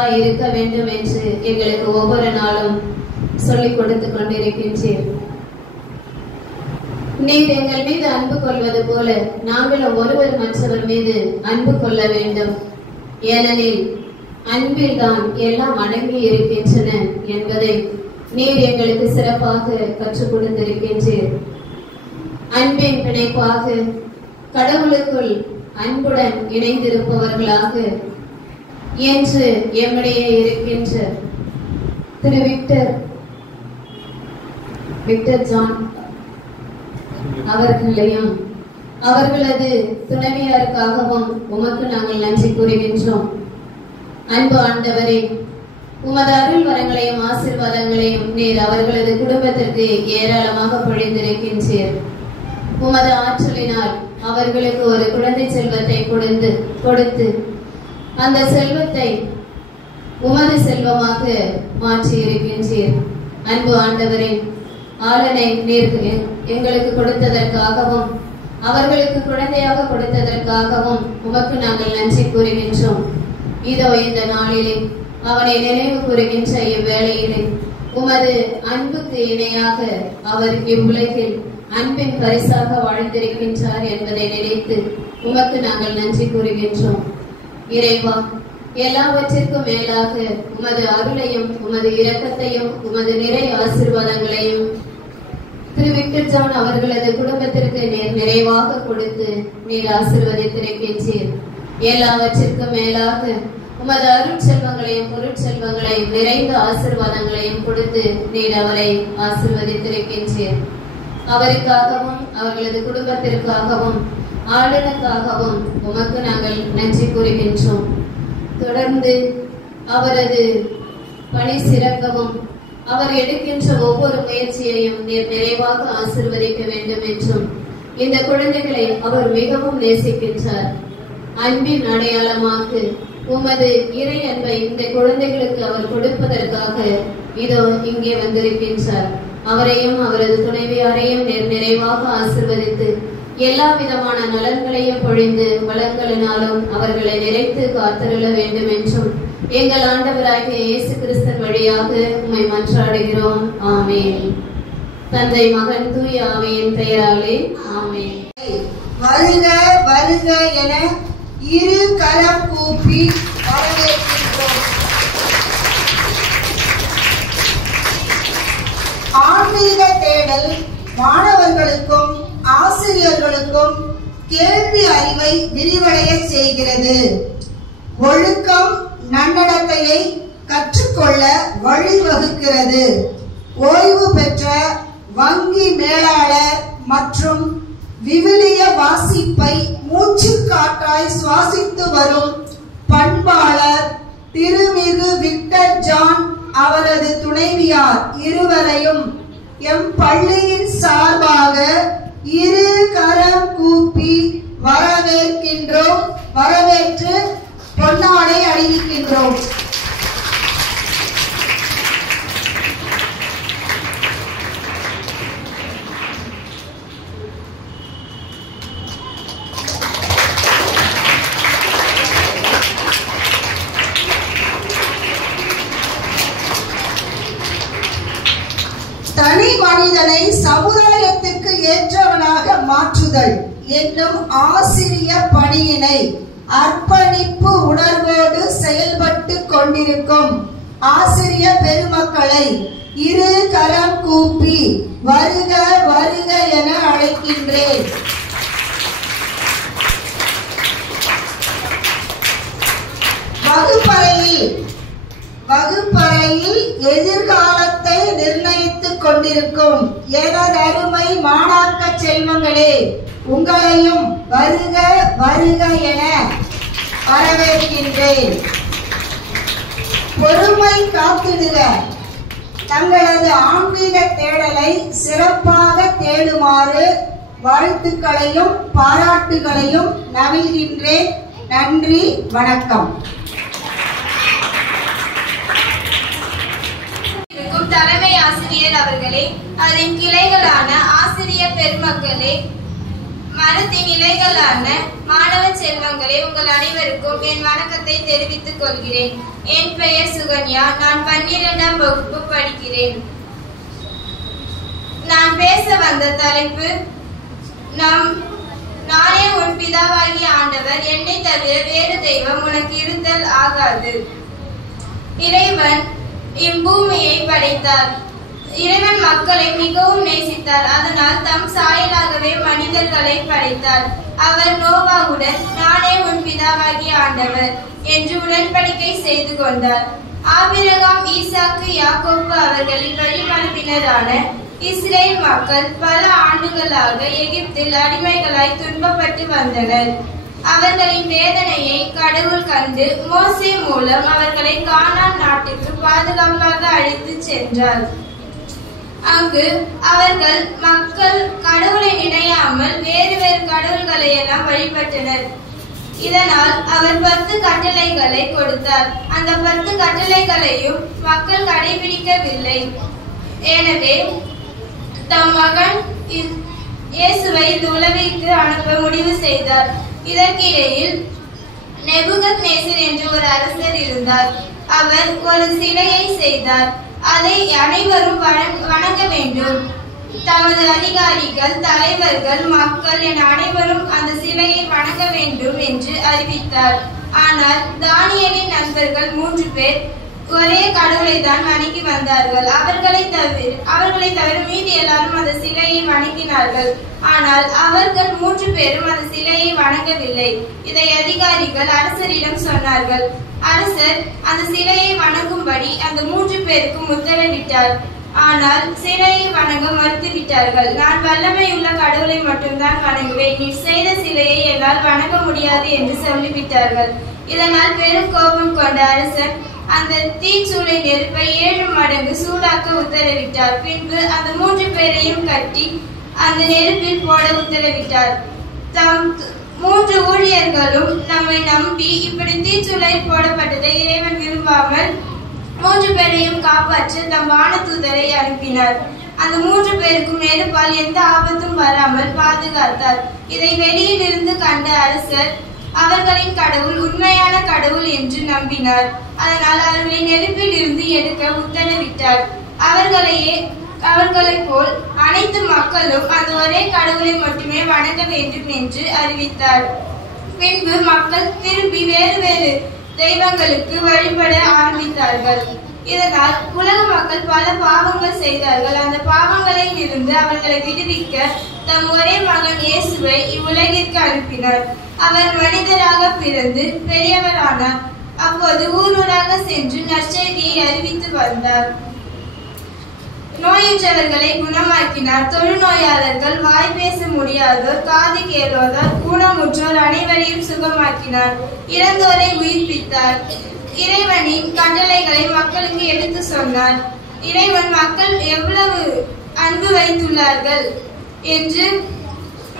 அன்பாய் இருக்க வேண்டும் என்று எங்களுக்கு ஒவ்வொரு நாளும் சொல்லிக் கொடுத்து கொண்டிருக்கின்றீர். நீர் எங்கள் மீது அன்பு கொள்வது போல நாங்களும் ஒருவர் மற்றவர் மீது அன்பு கொள்ள வேண்டும். ஏனெனில் அன்பில் தான் எல்லாம் அடங்கி இருக்கின்றன என்பதை நீர் எங்களுக்கு சிறப்பாக கற்றுக் கொடுத்திருக்கின்றீர். அன்பின் பிணைப்பாக கடவுளுக்குள் அன்புடன் இணைந்திருப்பவர்களாக என்று எம்மிடையே இருக்கின்ற திரு விக்டர் ஜான் அவர்களையும் அவர்களது துணைவியாருக்காகவும் உமக்கு நாங்கள் நன்றி கூறுகின்றோம். அன்பு ஆண்டவரே, உமது அருள் வரங்களையும் ஆசீர்வாதங்களையும் நீர் அவர்களது குடும்பத்திற்கு ஏராளமாக பொழிந்திருக்கின்றீர். உமது ஆற்றலினால் அவர்களுக்கு ஒரு குழந்தை செல்வத்தை கொடுத்து அந்த செல்வத்தை உமது செல்வமாக மாற்றி இருக்கின்றீர். அன்பு ஆண்டவரே, ஆளனை நீர் எங்களுக்கு கொடுத்ததற்காகவும் அவர்களுக்கு குழந்தையாக கொடுத்ததற்காகவும் உமக்கு நாங்கள் நன்றி கூறுகின்றோம். இதோ இந்த நாளிலே அவனை நினைவு கூறுகின்ற இவ்வேளையிலே உமது அன்புக்கு இணையாக அவர் இவ்வுலகில் அன்பின் பரிசாக வாழ்ந்திருக்கின்றார் என்பதை நினைத்து உமக்கு நாங்கள் நன்றி கூறுகின்றோம். இறைவா, எல்லாவற்றிற்கும் மேலாக உமது அருளையும் உமது இரக்கத்தையும் உமது நிறை ஆசீர்வாதங்களையும் திரு விக்டர் ஜான் அவர்களது குடும்பத்திற்கு நீர் நிறைவாக கொடுத்து நீர் ஆசீர்வதித்திருக்கின்றீர். எல்லாவற்றிற்கும் மேலாக உமது அருள் செல்வங்களையும் பொருட்செல்வங்களையும் நிறைந்த ஆசீர்வாதங்களையும் கொடுத்து நீர் அவரை ஆசீர்வதித்திருக்கின்றீர். அவருக்காகவும் அவர்களது குடும்பத்திற்காகவும் ஆளுநருக்காகவும் உமக்கு நாங்கள் நன்றி கூறுகின்றோம். தொடர்ந்து அவரது பணி சிறக்கவும் அவர் எடுக்கின்ற ஒவ்வொரு முயற்சியையும் நீர் நிறைவாக ஆசீர்வதிக்க வேண்டும் என்றும், இந்த குழந்தைகளை அவர் மிகவும் நேசிக்கின்றார். அன்பின் அடையாளமாக உமது இறை அன்பை இந்த குழந்தைகளுக்கு அவர் கொடுப்பதற்காக இதோ இங்கே வந்திருக்கின்றார். அவரையும் அவரது துணைவியாரையும் நிறைவாக ஆசீர்வதித்து எல்லா விதமான நலன்களையும் பொழிந்து வளங்களினாலும் அவர்களை நிறைத்து காத்தருள வேண்டும் என்றும் எங்கள் ஆண்டவராகிய இயேசு கிறிஸ்தன் வழியாக உம்மை மன்றாடுகிறோம். ஆமென். தந்தை, மகன், தூய ஆவியின் பெயராலே ஆமென். வருக வருக என இரு கரம் கூப்பி வரவேற்கின்றோம். ஆன்மீக தேடல் மாணவர்களுக்கும் ஆசிரியர்களுக்கும் கேள்வி அறிவை விரிவடைய செய்கிறது. ஒழுக்கம் நன்னடத்தையை கற்றுக்கொள்ள வழிவகுக்கிறது. ஓய்வு பெற்ற வங்கி மேலாளர் மற்றும் விவிலிய வாசிப்பை மூச்சு காற்றாய் சுவாசித்து வரும் பண்பாளர் திருமிகு விக்டர் ஜான் அவரது துணைவியார் இருவரையும் எம் பள்ளியின் சார்பாக இரு கரம் கூப்பி வரவேற்கின்றோம். வரவேற்று பொன்னாடை அணிவிக்கின்றோம். தனி மனிதனை சமுதாயத்துக்கு ஏற்றவனாக மாற்றுதல் என்னும் ஆசிரிய பணியினை அர்ப்பணிப்பு உணர்வோடு செயல்பட்டு கொண்டிருக்கும் ஆசிரிய பெருமக்களை இரு கரம் கூப்பி வருக வருக என அழைக்கின்றேன். வகுப்பறையில் எதிர்காலத்தை நிர்ணயித்துக் கொண்டிருக்கும் எனது அருமை மாணாக்க செல்வங்களே, உங்களையும் வருக வருக என வரவேற்கின்றேன். பொறுமை காத்திடுக. தங்களது ஆன்மீக தேடலை சிறப்பாக தேடுமாறு வாழ்த்துக்களையும் பாராட்டுகளையும் நல்கின்றேன். நன்றி, வணக்கம். தலைமை ஆசிரியர் அவர்களே, அதன் கிளைகளான ஆசிரியர் பெருமக்களே மரத்தின் இலைகளான மாணவ செல்வங்களே, உங்கள் அனைவருக்கும் என் வணக்கத்தை தெரிவித்துக் கொள்கிறேன். என் பெயர் சுகன்யா. நான் 12ஆம் வகுப்பு படிக்கிறேன். நான் பேச வந்த தலைப்பு, நானே உன் பிதாவாகிய ஆண்டவர், என்னை தவிர வேறு தெய்வம் உனக்கு இருத்தல் ஆகாது. இறைவன் இப்பூமியை படைத்தார். இறைவன் மக்களை மிகவும் நேசித்தார். அதனால் தம் சாயலாகவே மனிதர்களை படைத்தார். அவர் நோவாவுடன் நானே உன் பிதாவாகிய ஆண்டவர் என்று உடன்படிக்கை செய்து கொண்டார். ஆபிரகாம், ஈசாக்கு, யாக்கோபு அவர்களின் வழிமரபினரான இஸ்ரேல் மக்கள் பல ஆண்டுகளாக எகிப்தில் அடிமைகளாய் துன்பப்பட்டு வந்தனர். அவர்களின் வேதனையை கடவுள் கண்டு மோசே மூலம் அவர்களை கானான் நாட்டுக்கு பாதுகாப்பாக அழைத்து சென்றார். அங்கு மக்கள் கடவுளை நினையாமல் வேறு வேறு கடவுள்களை எல்லாம் வழிபட்டனர். இதனால் அவர் 10 கட்டளைகளை கொடுத்தார். அந்த 10 கட்டளைகளையும் மக்கள் கடைபிடிக்கவில்லை. எனவே தம் மகன் இயேசுவை இந்த உலகிற்கு அனுப்ப முடிவு செய்தார். இதற்கிடையில் நெபுகத்நேசர் என்ற ஒரு அரசர் இருந்தார். அவர் ஒரு சிலையை செய்தார். அதை அனைவரும் வணங்க வேண்டும். தமது அதிகாரிகள், தலைவர்கள், மக்கள் என அனைவரும் அந்த சிலையை வணங்க வேண்டும் என்று அறிவித்தார். ஆனால் தானியேலின் நண்பர்கள் 3 பேர் ஒரே கடவுளை தான் வணங்கி வந்தார்கள். அவர்களை தவிர மீதி எல்லாரும் அந்த சிலையை வணங்கினார்கள். ஆனால் அவர்கள் 3 பேரும் அந்த சிலையை வணங்கவில்லை. இதை அதிகாரிகள் அரசரிடம் சொன்னார்கள். அரசர் அந்த சிலையை வணங்கும்படி அந்த 3 பேருக்கும் உத்தரவிட்டார். ஆனால் சிலையை வணங்க மறுத்துவிட்டார்கள். நான் வல்லமையுள்ள கடவுளை மட்டும்தான் வணங்குவேன், நீ செய்த சிலையை என்னால் வணங்க முடியாது என்று சொல்லிவிட்டார்கள். இதனால் பெரும் கோபம் கொண்ட அரசர் அந்த தீச்சூளை நெருப்பை 7 மடங்கு சூடாக்க உத்தரவிட்டார். பின்பு அந்த 3 பேரையும் கட்டி அந்த நெருப்பில் போட உத்தரவிட்டார். தம் 3 ஊழியர்களும் நம்மை நம்பி இப்படி தீச்சூளை போடப்பட்டதை இறைவன் விரும்பாமல் 3 பேரையும் காப்பாற்ற தம் வானதூதரை அனுப்பினார். அந்த 3 பேருக்கும் நெருப்பால் எந்த ஆபத்தும் வராமல் பாதுகாத்தார். இதை வெளியில் இருந்து கண்ட அரசர் அவர்களின் கடவுள் உண்மையான கடவுள் என்று நம்பினார். அதனால் அவர்களை நெருப்பில் இருந்து எடுக்க உத்தரவிட்டார். அவர்களை போல் அனைத்து மக்களும் அந்த ஒரே கடவுளை மட்டுமே வணங்க வேண்டும் என்று அறிவித்தார். பின்பு மக்கள் திரும்பி வேறு வேறு தெய்வங்களுக்கு வழிபட ஆரம்பித்தார்கள். இதனால் உலக மக்கள் பல பாவங்கள் செய்தார்கள். அந்த பாவங்களில் இருந்து அவர்களை விடுவிக்க தம் ஒரே மகன் இயேசுவை இவ்வுலகிற்கு அனுப்பினார். அவர் மனிதராக பிறந்து பெரியவரானார். அப்போது ஊரூராக சென்று நற்செய்தியை அறிவித்து வந்தார். நோயுற்றவர்களை குணமாக்கினார். தொழுநோயாளர்கள், வாய் பேச முடியாதோர், காது கேளாதோர், ஊனமுற்றோர் அனைவரையும் சுகமாக்கினார். இறந்தோரை உயிர்ப்பித்தார். இறைவனின் கட்டளைகளை மக்களுக்கு எடுத்து சொன்னார். இறைவன் மக்கள் எவ்வளவு அன்பு வைத்துள்ளார்கள் என்று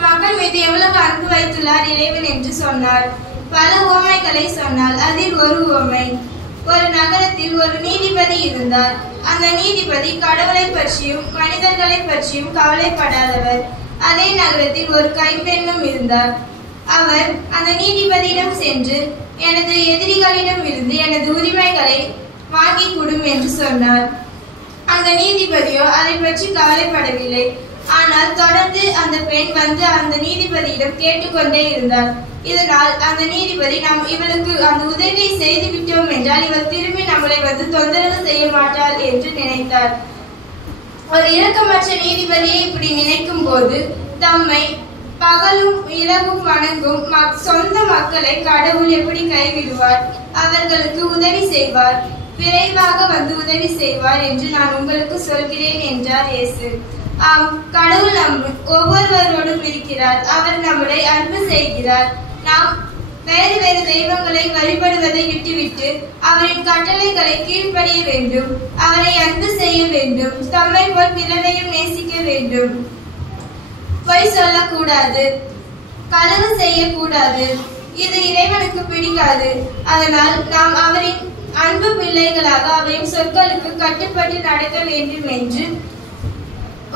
மக்கள் மீது எவ்வளவு அன்பு வைத்துள்ளார் இறைவன் என்று சொன்னார். பல உவமைகளை சொன்னார். அதில் ஒரு உவமை, ஒரு நகரத்தில் ஒரு நீதிபதி இருந்தார். அந்த நீதிபதி கடவுளை பற்றியும் மனிதர்களை பற்றியும் கவலைப்படாதவர். அதே நகரத்தில் ஒரு கைம்பெண்ணும் இருந்தார். அவர் அந்த நீதிபதியிடம் சென்று, எனது எதிரிகளிடம் இருந்து எனது உரிமைகளை வாங்கி கொடும் என்று சொன்னார். அந்த நீதிபதியோ அதை பற்றி கவலைப்படவில்லை. ஆனால் தொடர்ந்து அந்த பெண் வந்து அந்த நீதிபதியிடம் கேட்டுக்கொண்டே இருந்தார். இதனால் அந்த நீதிபதி, நாம் இவளுக்கு அந்த உதவியை செய்து விட்டோம் என்றால் இவள் திரும்பி நம்மளை வந்து தொந்தரவு செய்ய மாட்டாள் என்று நினைத்தார். ஒரு இரக்கமற்ற நீதிபதியை இப்படி நினைக்கும் போது தம்மை பகலும் இரவும் வணங்கும் சொந்த மக்களை கடவுள் எப்படி கைவிடுவார்? அவர்களுக்கு உதவி செய்வார், விரைவாக வந்து உதவி செய்வார் என்று நான் உங்களுக்கு சொல்கிறேன் என்றார் இயேசு. கடவுள் ஒவ்வொருவரோடும் இருக்கிறார். அவர் நம்மளை அன்பு செய்கிறார். நாம் வேறு வேறு தெய்வங்களை வழிபடுவதை விட்டுவிட்டு அவரின் கட்டளைகளை கீழ்ப்படிய வேண்டும். அவரை அன்பு செய்ய வேண்டும். தம்மை போல் பிறரையும் நேசிக்க வேண்டும். பொய் சொல்லக்கூடாது, களவு செய்யக்கூடாது. இது இறைவனுக்கு பிடிக்காது. அதனால் நாம் அவரின் அன்பு பிள்ளைகளாக அவரின் சொற்களுக்கு கட்டுப்பட்டு நடக்க வேண்டும் என்று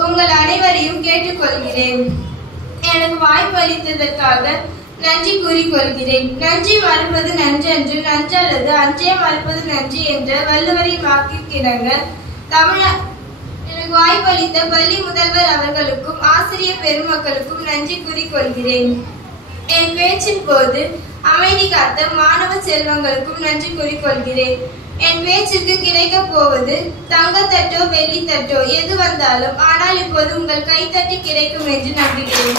உங்கள் அனைவரையும் கேட்டுக்கொள்கிறேன். எனக்கு வாய்ப்பு அளித்ததற்காக நன்றி கூறிக்கொள்கிறேன். நன்றி மறப்பது நன்றன்று, நன்றல்லது அன்றே மறப்பது நன்றி என்ற வள்ளுவரின் வாக்கிற்கிணங்க எனக்கு வாய்ப்பளித்த பள்ளி முதல்வர் அவர்களுக்கும் ஆசிரியர் பெருமக்களுக்கும் நன்றி கூறிக்கொள்கிறேன். என் பேச்சின் போது அமைதி காத்த மாணவ செல்வங்களுக்கும் நன்றி கூறிக்கொள்கிறேன். என் பேச்சுக்கு கிடைக்க போவது தங்கத்தட்டோ வெள்ளித்தட்டோ எது வந்தாலும், ஆனால் இப்போது உங்கள் கைத்தட்டி கிடைக்கும் என்று நம்புகிறேன்.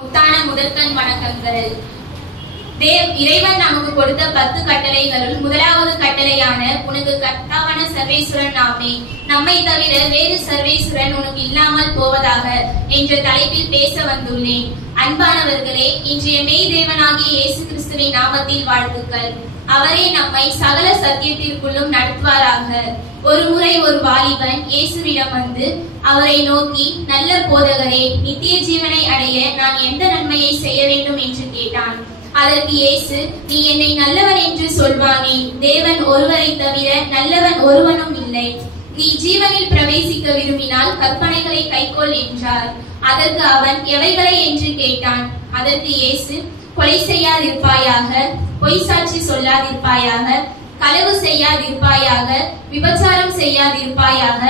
முத்தான முதற்கண் வணக்கங்கள். இறைவன் நமக்கு கொடுத்த 10 கட்டளைகளுள் முதலாவது கட்டளையான உனக்கு கர்த்தாவான சர்வேஸ்வரன் நாமே, நம்மை தவிர வேறு சர்வேஸ்வரன் உனக்கு இல்லாமல் போவதாக என்ற தலைப்பில் பேச வந்துள்ளேன். அன்பானவர்களே, இன்றைய மெய் தேவனாகிய இயேசு கிறிஸ்துவின் நாமத்தில் வாழ்த்துக்கள். அவரே நம்மை சகல சத்தியத்திற்குள்ளும் நடத்துவாராக. ஒரு முறை ஒரு வாலிபன் இயேசுவிடம் வந்து அவரை நோக்கி, நல்ல போதகரே, நித்திய ஜீவனை அடைய நான் எந்த நன்மையை செய்ய வேண்டும் என்று கேட்டான். அதற்கு இயேசு, நீ என்னை நல்லவன் என்று சொல்வானே, தேவன் ஒருவரை தவிர நல்லவன் ஒருவனும் இல்லை. நீ ஜீவனில் பிரவேசிக்க விரும்பினால் கற்பனைகளை கைக்கொள் என்றார். அதற்கு அவன், எவைகளை என்று கேட்டான். அதற்கு இயேசு, கொலை செய்யாதிருப்பாயாக, பொய் சாட்சி சொல்லாதிருப்பாயாக, களவு செய்யாதிருப்பாயாக, விபச்சாரம் செய்யாதிருப்பாயாக,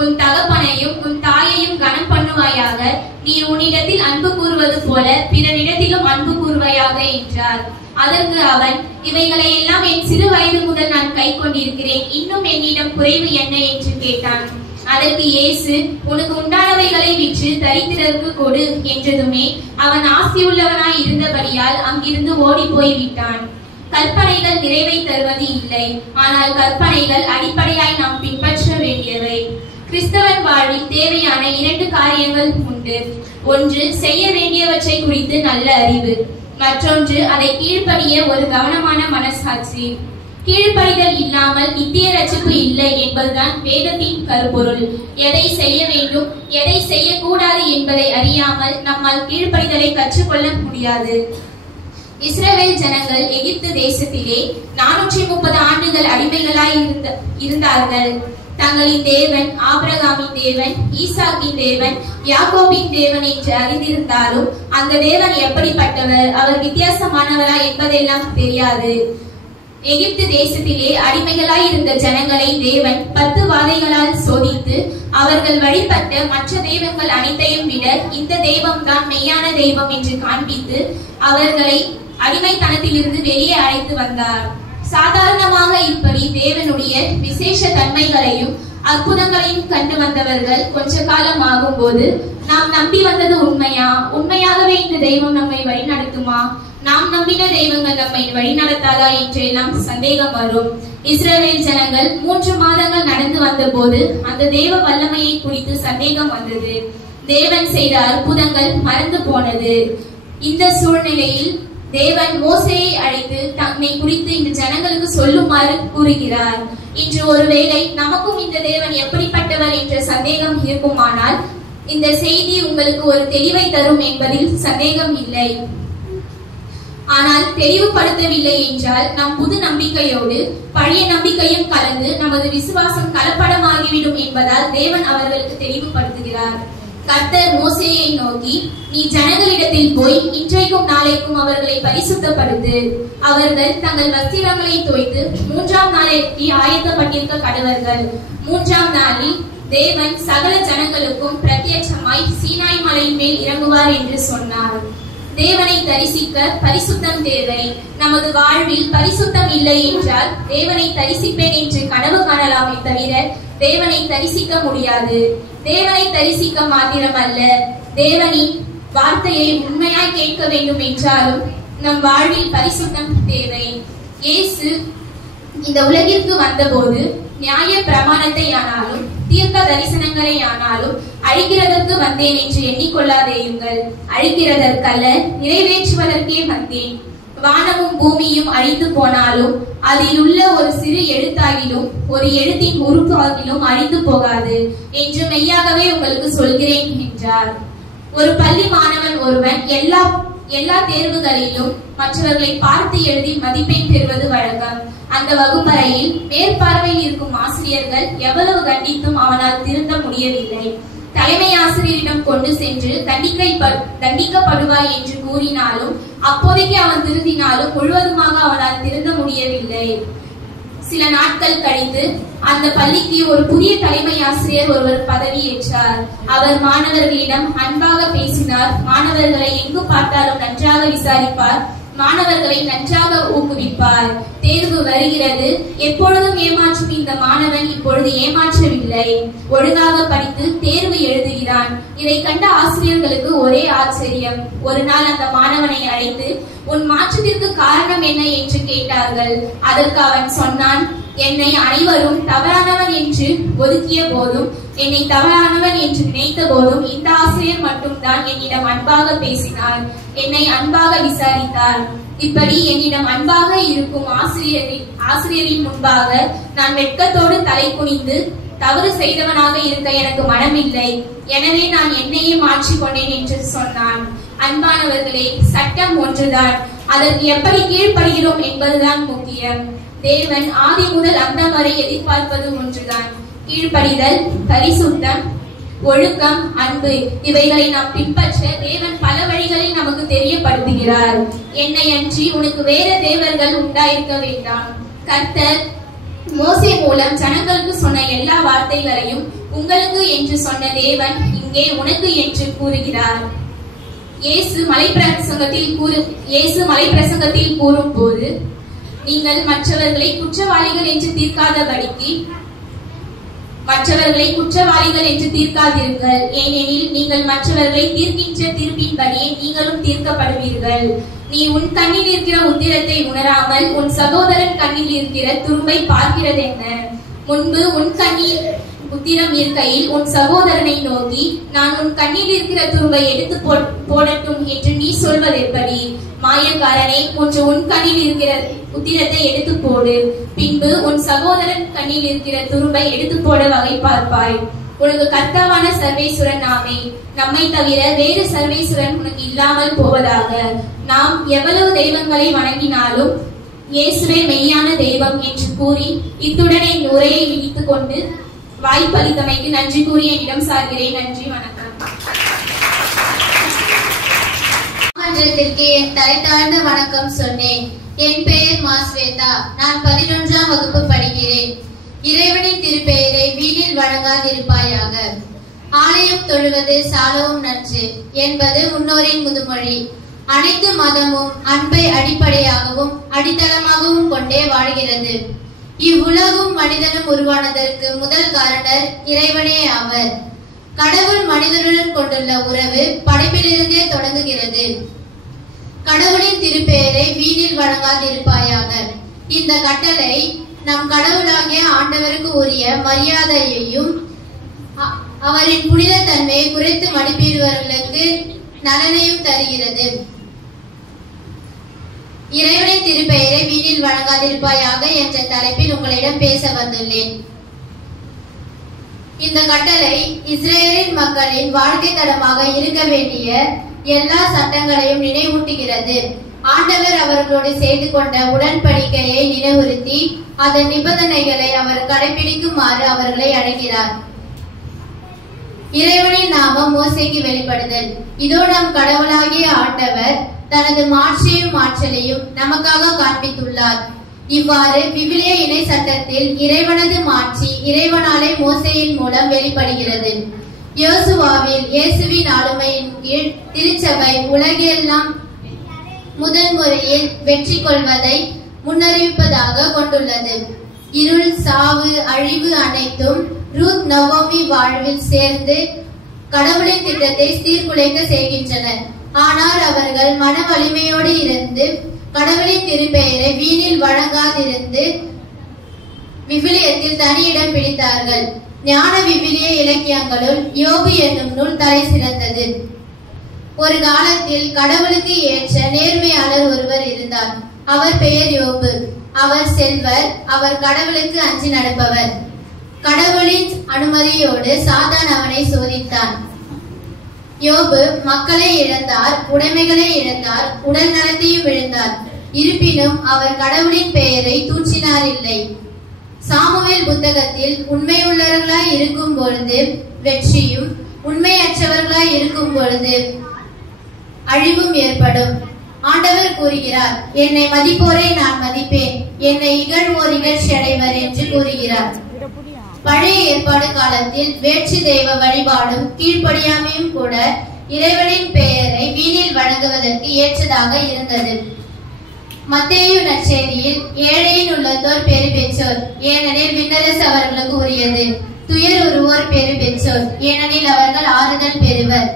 உன் தகப்பனையும் உன் தாயையும் கனம் பண்ணுவாயாக, நீ உன்னிடத்தில் அன்பு கூறுவது போல பிறனிடத்திலும் அன்பு கூறுவாயாக என்றார். அதற்கு அவன், இவைகளை எல்லாம் என் சிறு வயது முதல் நான் கை கொண்டிருக்கிறேன், இன்னும் என்னிடம் குறைவு என்ன என்று கேட்டான். அதற்கு இயேசு, உனக்கு உண்டானவைகளை விற்று தரித்திரருக்கு கொடு என்றதுமே அவன் ஆஸ்தியுள்ளவனாய் இருந்தபடியால் அங்கிருந்து ஓடி போய்விட்டான். கற்பனைகள் நிறைவை தருவது இல்லை, ஆனால் கற்பனைகள் அடிப்படையாய் நாம் பின்பற்ற வேண்டியவை. கிறிஸ்தவன் வாழ்வில் தேவையான 2 காரியங்கள் உண்டு. ஒன்று, செய்ய வேண்டியவற்றை குறித்து நல்ல அறிவு. மற்றொன்று, அதை கீழ்ப்படிய ஒரு கவனமான மனசாட்சி. கீழ்ப்படிதல் இல்லாமல் நித்திய ரட்சிப்பு இல்லை என்பதுதான் வேதத்தின் கருப்பொருள். எதை செய்ய வேண்டும், எதை செய்யக்கூடாது என்பதை அறியாமல் நம்மால் கீழ்ப்படிதலை கற்றுக்கொள்ள முடியாது. இஸ்ரவேல் ஜனங்கள் எகிப்து தேசத்திலே 430 ஆண்டுகள் அடிமைகளாய் இருந்தார்கள். தங்களின் தேவன் ஆபிரகாமின் தேவன், ஈசாக்கின் தேவன், யாக்கோபின் தேவன் என்று அறிந்திருந்தாலும் அந்த தேவன் எப்படிப்பட்டவர், அவர் வித்தியாசமானவரா என்பதெல்லாம் தெரியாது. எகிப்து தேசத்திலே அடிமைகளாய் இருந்த ஜனங்களை தேவன் 10 வாதைகளால் சோதித்து அவர்கள் வழிபட்ட மற்ற தெய்வங்கள் அனைத்தையும் விட இந்த தெய்வம் தான் மெய்யான தெய்வம் என்று காண்பித்து அவர்களை அடிமைத்தனத்திலிருந்து வெளியே அழைத்து வந்தார். சாதாரணமாக இப்படி தேவனுடைய விசேஷ தன்மைகளையும் அற்புதங்களையும் கண்டு வந்தவர்கள் கொஞ்ச காலம் ஆகும் போது, நாம் நம்பி வந்தது உண்மையா, உண்மையாகவே இந்த தெய்வம் நம்மை வழி நடத்துமா, நாம் நம்பின தெய்வங்கள் நம்மை வழி நடத்தாதா என்றெல்லாம் சந்தேகம் வரும். இஸ்ரவேல் ஜனங்கள் 3 மாதங்கள் நடந்து வந்த போது அந்த தேவ வல்லமையை குறித்து சந்தேகம் வந்தது. தேவன் செய்த அற்புதங்கள் மறந்து போனது. இந்த சூழ்நிலையில் தேவன் மோசேயை அழைத்து தன்னை குறித்து இந்த ஜனங்களுக்கு சொல்லுமாறு கூறுகிறார். இன்று ஒருவேளை நமக்கும் இந்த தேவன் எப்படிப்பட்டவர் என்ற சந்தேகம் இருக்குமானால் இந்த செய்தி உங்களுக்கு ஒரு தெளிவை தரும் என்பதில் சந்தேகம் இல்லை. ஆனால் தெளிவுபடுத்தவில்லை என்றால் நம் புது நம்பிக்கையோடு பழைய நம்பிக்கையும் கலந்து நமது விசுவாசம் கலப்படமாகிவிடும் என்பதால் தேவன் அவர்களுக்கு தெளிவுபடுத்துகிறார். கர்த்தர் மோசேயை நோக்கி, நீ ஜனங்களிடத்தில் போய் இன்றைக்கும் நாளைக்கும் அவர்களை பரிசுத்தப்படுத்து. அவர்கள் தங்கள் வஸ்திரங்களை தோய்த்து 3ஆம் நாளைக்கு ஆயத்தப்பட்டிருக்க கடவர்கள். 3ஆம் நாளில் தேவன் சகல ஜனங்களுக்கும் பிரத்யட்சமாய் சீனாய் மலையின் மேல் இறங்குவார் என்று சொன்னார். தேவனை தரிசிக்க பரிசுத்தம் தேவை. நமது வாழ்வில் பரிசுத்தம் இல்லை என்றால் தேவனை தரிசிப்பேன் என்று கனவு காணலாமே தவிர தேவனை தரிசிக்க முடியாது. தேவனை தரிசிக்க மாத்திரமல்ல, தேவனின் வார்த்தையை உண்மையாய் கேட்க வேண்டும் என்றாலும் நம் வாழ்வில் பரிசுத்தம் தேவை. இயேசு இந்த உலகிற்கு வந்தபோது நியாய பிரமாணத்தை ஆனாலும் தீர்க்க தரிசனங்களை ஆனாலும் அழிக்கிறதற்கு வந்தேன் என்று எண்ணிக்கொள்ளாதேயுங்கள். அழிக்கிறதற்கல்ல, நிறைவேற்றுவதற்கே வந்தேன். வானமும் பூமியும் அழிந்து போனாலும் அதில் உள்ள ஒரு சிறு எழுத்தாகிலும் ஒரு எழுத்தின் உறுப்பாகிலும் அழிந்து போகாது என்று மெய்யாகவே உங்களுக்கு சொல்கிறேன் என்றார். ஒரு பள்ளி மாணவன் ஒருவன் எல்லா தேர்வுகளிலும் மற்றவர்களை பார்த்து எழுதி மதிப்பெண் பெறுவது வழக்கம். அந்த வகுப்பறையில் மேற்பார்வையில் இருக்கும் ஆசிரியர்கள் எவ்வளவு கண்டித்தும் அவனால் திருந்த முடியவில்லை. தலைமை ஆசிரியரிடம் கொண்டு சென்று தண்டிக்கப்படுவாய் என்று கூறினாலும் அப்போதைக்கு அவன் திருந்தினாலும் முழுவதுமாக அவனால் திருந்த முடியவில்லை. சில நாட்கள் கழித்து அந்த பள்ளிக்கு ஒரு புதிய தலைமை ஆசிரியர் ஒருவர் பதவியேற்றார். அவர் மாணவர்களிடம் அன்பாக பேசினார். மாணவர்களை எங்கு பார்த்தாலும் நன்றாக விசாரிப்பார். மாணவர்களை நன்றாக ஊக்குவிப்பார். தேர்வு வருகிறது. எப்பொழுதும் ஏமாற்றும் இந்த மாணவன் இப்பொழுது ஏமாற்றவில்லை. ஒழுங்காக படித்து தேர்வு எழுதுகிறான். இதை கண்ட ஆசிரியர்களுக்கு ஒரே ஆச்சரியம். ஒரு நாள் அந்த மாணவனை அழைத்து, உன் மாற்றத்திற்கு காரணம் என்ன என்று கேட்டார்கள். அதற்கு அவன் சொன்னான், என்னை அனைவரும் தவறானவன் என்று ஒதுக்கிய போதும், என்னை தவறானவன் என்று நினைத்த போதும் இந்த ஆசிரியர் மட்டும்தான் என்னிடம் அன்பாக பேசினார், என்னை அன்பாக விசாரித்தார். இப்படி என்னிடம் அன்பாக இருக்கும் ஆசிரியரின் முன்பாக நான் வெட்கத்தோடு தலை குனிந்து தவறு செய்தவனாக இருக்க எனக்கு மனமில்லை. எனவே நான் என்னையே மாற்றிக்கொண்டேன் என்று சொன்னான். அன்பானவர்களே, சட்டம் ஒன்றுதான். அதற்கு எப்படி கீழ்ப்படுகிறோம் என்பதுதான் முக்கியம். தேவன் ஆதி முதல் அந்த வரை எதிர்பார்ப்பது ஒன்றுதான்: கீழ்ப்படிதல், பரிசுத்தம், ஒழுக்கம், அன்பு. இவைகளை நாம் பின்பற்ற தேவன் பல வழிகளில் நமக்கு தெரியப்படுத்துகிறார். என்னை அன்றி உனக்கு வேற தேவர்கள் உண்டாயிருக்க வேண்டாம். கர்த்தர் மோசே மூலம் ஜனங்களுக்கு சொன்ன எல்லா வார்த்தைகளையும் உங்களுக்கு என்று சொன்ன தேவன் இங்கே உனக்கு என்று கூறுகிறார். இயேசு மலைப்பிரசங்கத்தில் கூறும் போது, நீங்கள் மற்றவர்களை குற்றவாளிகள் என்று தீர்க்காதீர்கள், ஏனெனில் நீங்கள் மற்றவர்களை தீர்க்கின்ற தீர்ப்பின்படியே நீங்களும் தீர்க்கப்படுவீர்கள். நீ உன் கண்ணில் இருக்கிற உத்திரத்தை உணராமல் உன் சகோதரன் கண்ணில் இருக்கிற துரும்பை பார்க்கிறதென்ன? முன்பு உன் கண்ணில் உத்திரம் இருக்கையில் உன் சகோதரனை நோக்கி, நான் உன் கண்ணில் இருக்கிற துரும்பை எடுத்து போடட்டும் என்று நீ சொல்வது எப்படி? மாயக்காரனே, உன் கண்ணில் இருக்கிற உத்திரத்தை எடுத்து போடு. பின்பு உன் சகோதரன் கண்ணில் இருக்கிற துரும்பை எடுத்து போட வகை பார்ப்பாய். உனக்கு கர்த்தாவான சர்வேஸ்வரன் நாமே. நம்மை தவிர வேறு சர்வேஸ்வரன் உனக்கு இல்லாமல் போவதாக. நாம் எவ்வளவு தெய்வங்களை வணங்கினாலும் இயேசுவே மெய்யான தெய்வம் என்று கூறி இத்துடன் என் உரையை விழித்துக் கொண்டு வாய்ப்பளித்தமைக்கு நன்றி கூறி என்னிடம் சார்கிறேன். நன்றி, வணக்கம். மன்றத்திற்கு என் தலைத்தாழ்ந்த வணக்கம் சொன்னேன். என் பெயர் மாஸ்வேதா. நான் 11ஆம் வகுப்பு படிக்கிறேன். இறைவனின் திருப்பெயரை வீணில் வழங்காதிருப்பாயாக. ஆலயம் தொழுவது சாலவும் நன்று என்பது முன்னோரின் முதுமொழி. அனைத்து மதமும் அன்பை அடிப்படையாகவும் அடித்தளமாகவும் கொண்டே வாழ்கிறது. இவ்வுலகும் மனிதனும் உருவானதற்கு முதல் காரணர் இறைவனே ஆவர். கடவுள் மனிதனுடன் கொண்டுள்ள உறவு படைப்பிலிருந்தே தொடங்குகிறது. கடவுளின் திருப்பெயரை வீணில் வழங்காதிருப்பாயாக. இந்த கட்டளை நம் கடவுளாகிய ஆண்டவருக்கு உரிய மரியாதையையும் அவரின் புனித தன்மையை குறைத்து மதிப்பிடுபவர்களுக்கு நலனையும் தருகிறது. இறைவனின் திருப்பெயரை வீணில் வழங்காதிருப்பாயாக என்ற தலைப்பில் உங்களிடம் பேச வந்துள்ளேன். இந்த கட்டளை இஸ்ரேலின் மக்களின் வாழ்க்கை தடமாக இருக்க வேண்டிய எல்லா சட்டங்களையும் நினைவூட்டுகிறது. ஆண்டவர் அவர்களோடு செய்து கொண்ட உடன்படிக்கையை நினைவுறுத்தி அதன் நிபந்தனைகளை அவர் கடைபிடிக்குமாறு அவர்களை அழைக்கிறார். இறைவனின் நாமம் மோசேக்கு வெளிப்படுதல். இதோ நம் கடவுளாகிய ஆண்டவர் தனது மாட்சியும் ஆற்றலையும் நமக்காக காண்பித்துள்ளார். இவ்வாறு விவிலிய இணை சட்டத்தில் இறைவனது மாட்சி இறைவனாலே மோசேயின் மூலம் வெளிப்படுகிறது. யோசுவாவில் இயேசுவின் ஆளுமையின் கீழ் திருச்சபை உலகெல்லாம் முதல் முறையில் வெற்றி கொள்வதை முன்னறிவிப்பதாக கொண்டுள்ளது. இருள், சாவு, அழிவு அனைத்தும் ரூத் நவோமி வாழ்வில் சேர்ந்து கடவுளின் திட்டத்தை சீர்குலைக்க செய்கின்றனர். ஆனால் அவர்கள் மன வலிமையோடு இருந்து கடவுளின் திருப்பெயரை வீணில் வழங்காதிருந்து விவிலியத்தில் தனியிடம் பிடித்தார்கள். ஞான விவிலிய இலக்கியங்களுள் யோபு என்னும் நூல் தலை சிறந்தது. ஒரு காலத்தில் கடவுளுக்கு ஏற்ற நேர்மையாளர் ஒருவர் இருந்தார். அவர் பெயர் யோபு. அவர் செல்வர். அவர் கடவுளுக்கு அஞ்சி நடப்பவர். கடவுளின் அனுமதியோடு சாத்தான் அவனை சோதித்தான். யோபு மக்களை இழந்தார், உடைமைகளை இழந்தார், உடல் நலத்தையும் இழந்தார். இருப்பினும் அவர் கடவுளின் பெயரை தூற்றினார் இல்லை. சாமுவேல் புத்தகத்தில் உண்மையுள்ளவர்களாய் இருக்கும் பொழுது வெற்றியும், உண்மையற்றவர்களாய் இருக்கும் பொழுது அழிவும் ஏற்படும். ஆண்டவர் கூறுகிறார், என்னை மதிப்போரை நான் மதிப்பேன், என்னை இகழ்வோர் இகழ்ச்சி அடைவர் என்று கூறுகிறார். பழைய ஏற்பாடு காலத்தில் வேற்று தெய்வ வழிபாடும் கீழ்ப்படியாமையும் கூட இறைவனின் பெயரை வீணில் வழங்குவதற்கு ஏற்றதாக இருந்தது. மத்தேயு நற்செய்தியில் ஏழையின் உள்ளத்தோர் பேறு பெற்றோர், ஏனெனில் விண்ணரசு அவர்களுக்கு உரியது. துயர் உருவோர் பேறு பெற்றோர், ஏனெனில் அவர்கள் ஆறுதல் பெறுவர்.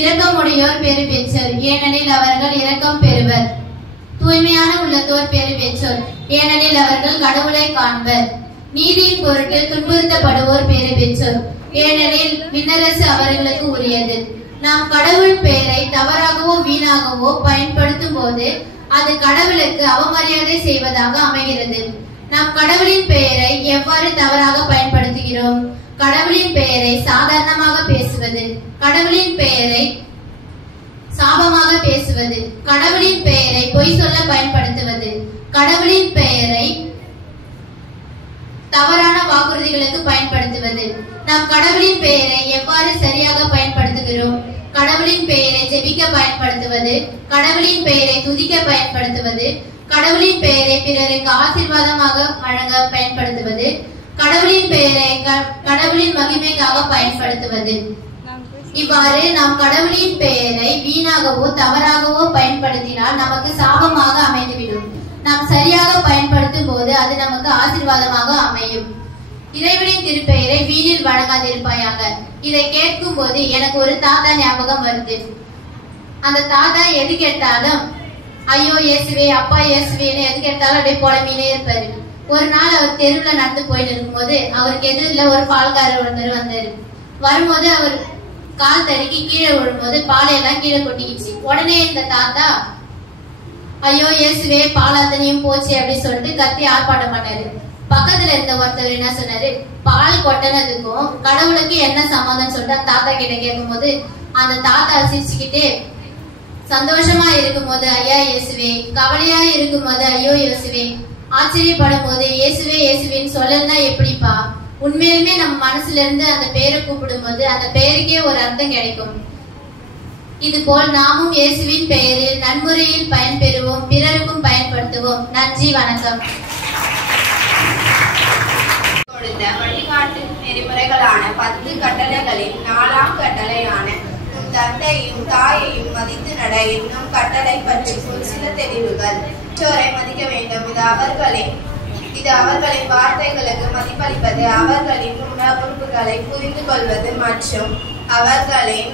இரக்கமுடையோர் பேறு பெற்றோர், ஏனெனில் அவர்கள் இரக்கம் பெறுவர். தூய்மையான உள்ளத்தோர் பேறு பெற்றோர், ஏனெனில் அவர்கள் கடவுளை காண்பர். நீதியின் பொருட்டு துன்புறுத்தப்படுவோர் பேறு பெற்றோர், ஏனெனில் விண்ணரசு அவர்களுக்கு உரியது. நாம் கடவுள் பெயரை தவறாகவோ வீணாகவோ பயன்படுத்தும் போது அது கடவுளுக்கு அவமரியாதை செய்வதாக அமைகிறது. நாம் கடவுளின் பெயரை எவ்வாறு தவறாக பயன்படுத்துகிறோம்? கடவுளின் பெயரை சாதாரணமாக பேசுவது, கடவுளின் பெயரை சாபமாக பேசுவது, கடவுளின் பெயரை பொய் சொல்ல பயன்படுத்துவது, கடவுளின் பெயரை தவறான வாக்குறுதிகளுக்கு பயன்படுத்துவது. நாம் கடவுளின் பெயரை எவ்வாறு சரியாக பயன்படுத்துகிறோம்? கடவுளின் பெயரை ஜெபிக்க பயன்படுத்துவது, கடவுளின் பெயரை துதிக்க பயன்படுத்துவது, கடவுளின் பெயரை பிறருக்கு ஆசீர்வாதமாக வழங்க பயன்படுத்துவது, கடவுளின் பெயரை கடவுளின் மகிமைக்காக பயன்படுத்துவது. இவ்வாறு நாம் கடவுளின் பெயரை வீணாகவோ தவறாகவோ பயன்படுத்தினால் நமக்கு சாபமாக அமைந்துவிடும். நாம் சரியாக பயன்படுத்தும் போது அது நமக்கு ஆசீர்வாதமாக அமையும். இறைவனின் திருப்பெயரை வீணில் வழங்காதிருப்பாயாக. இதை கேட்கும் போது எனக்கு ஒரு தாத்தா ஞாபகம் வருது. அந்த தாத்தா எது கேட்டாலும் ஐயோ இயேசுவே, அப்பா இயேசுவேன்னு எது கேட்டாலும் அப்படியே புலம்பினே இருப்பாரு. ஒரு நாள் அவர் தெருவுல நடந்து போயிட்டு இருக்கும்போது அவருக்கு எதிரில் ஒரு பால்காரர் ஒருத்தர் வந்தாரு. வரும்போது அவர் கால் தடுக்கி கீழே விழும்போது பாலையெல்லாம் கீழே கொட்டிக்கிச்சு. உடனே இந்த தாத்தா ஐயோ இயேசுவே, பால் அத்தனையும் போச்சு அப்படின்னு சொல்லிட்டு கத்தி ஆர்ப்பாட்டம் பண்ணாரு. பக்கத்துல இருந்த ஒருத்தர் என்ன சொன்னாரு, பால் கொட்டினதுக்கும் கடவுளுக்கு என்ன சம்மந்தம் சொல்லிட்டு தாத்தா கிட்ட கேட்கும் போது அந்த தாத்தா சிரிச்சுக்கிட்டே, சந்தோஷமா இருக்கும் போது ஐயா இயேசுவே, கவலையா இருக்கும் போது ஐயோ இயேசுவே, ஆச்சரியப்படும் போது இயேசுவே இயேசுவேன்னு சொல்லலன்னா எப்படிப்பா? உண்மையிலுமே நம்ம மனசுல இருந்து அந்த பெயரை கூப்பிடும் போது அந்த பெயருக்கே ஒரு அர்த்தம் கிடைக்கும். இது போல் நாமும் இயேசுவின் பெயரில் நன்முறையில் பயன்பெறுவோம், பிறருக்கும் பயன்படுத்துவோம். நன்றி, வணக்கம். கொடுத்த வழிகாட்டு நெறிமுறைகளான 10 கட்டளைகளில் 4ஆம் கட்டளையான உன் தந்தையும் தாயையும் மதித்து நட என்னும் கட்டளை பற்றி ஒரு சில தெளிவுகள். பெற்றோரை மதிக்க வேண்டும். இது அவர்களின் வார்த்தைகளுக்கு மதிப்பளிப்பது, அவர்களின் உணர்வுகளை புரிந்து கொள்வது மற்றும் அவர்களின்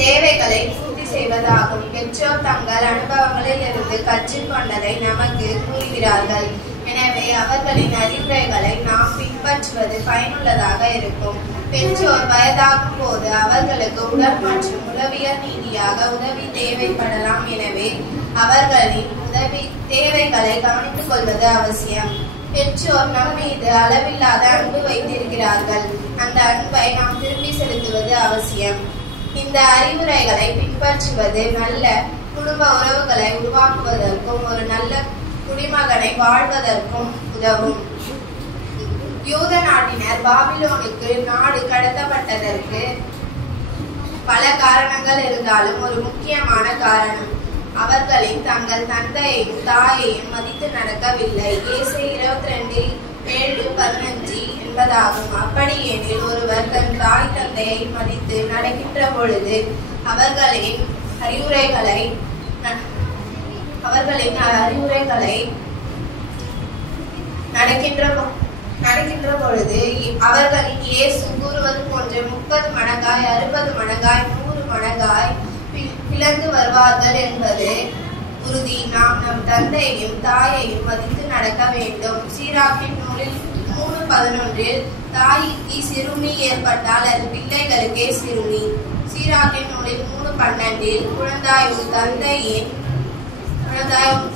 தேவைகளை பூர்த்தி செய்வதாகும். பெற்றோர் தங்கள் அனுபவங்களில் இருந்து கற்றுக்கொண்டதை நமக்கு கூறுகிறார்கள். எனவே அவர்களின் அறிவுரைகளை நாம் பின்பற்றுவது பயனுள்ளதாக இருக்கும். பெற்றோர் வயதாகும் போது அவர்களுக்கு உடல் மற்றும் உளவியல் ரீதியாக உதவி தேவைப்படலாம். எனவே அவர்களின் உதவி தேவைகளை கவனித்துக் கொள்வது அவசியம். பெற்றோர் நம் மீது அளவில்லாத அன்பு வைத்திருக்கிறார்கள். அந்த அன்பை நாம் திருப்பி செலுத்துவது அவசியம். இந்த அறிவுரைகளை பின்பற்றுவது நல்ல குடும்ப உறவுகளை உருவாக்குவதற்கும் ஒரு நல்ல குடிமகனை வாழ்வதற்கும் உதவும். யூத நாட்டினர் பாபிலோனுக்கு நாடு கடத்தப்பட்டதற்கு பல காரணங்கள் இருந்தாலும் ஒரு முக்கியமான காரணம் அவர்களின் தங்கள் தந்தையையும் தாயையும் மதித்து நடக்கவில்லை. ஏசை 22:7-15 என்பதாகும். அப்படி எனில் ஒருவர் தன் தாய் தந்தையை மதித்து நடக்கின்ற பொழுது அவர்களின் அறிவுரைகளை நடக்கின்ற பொழுது அவர்களின் இயேசு கூறுவது போன்ற 30 மடங்காய் 60 மடங்காய் 100 மடங்காய் பிளந்து வருவார்கள் என்பது உறுதி. நாம் நம் தந்தையையும் தாயையும் மதித்து நடக்க வேண்டும். சீராக்கின் நூலில் 3:11 தாய்க்கு சிறுமி ஏற்பட்டால் அது பிள்ளைகளுக்கே சிறுமி. சீராக்கின் நூலில் 3:12 குழந்தாயும்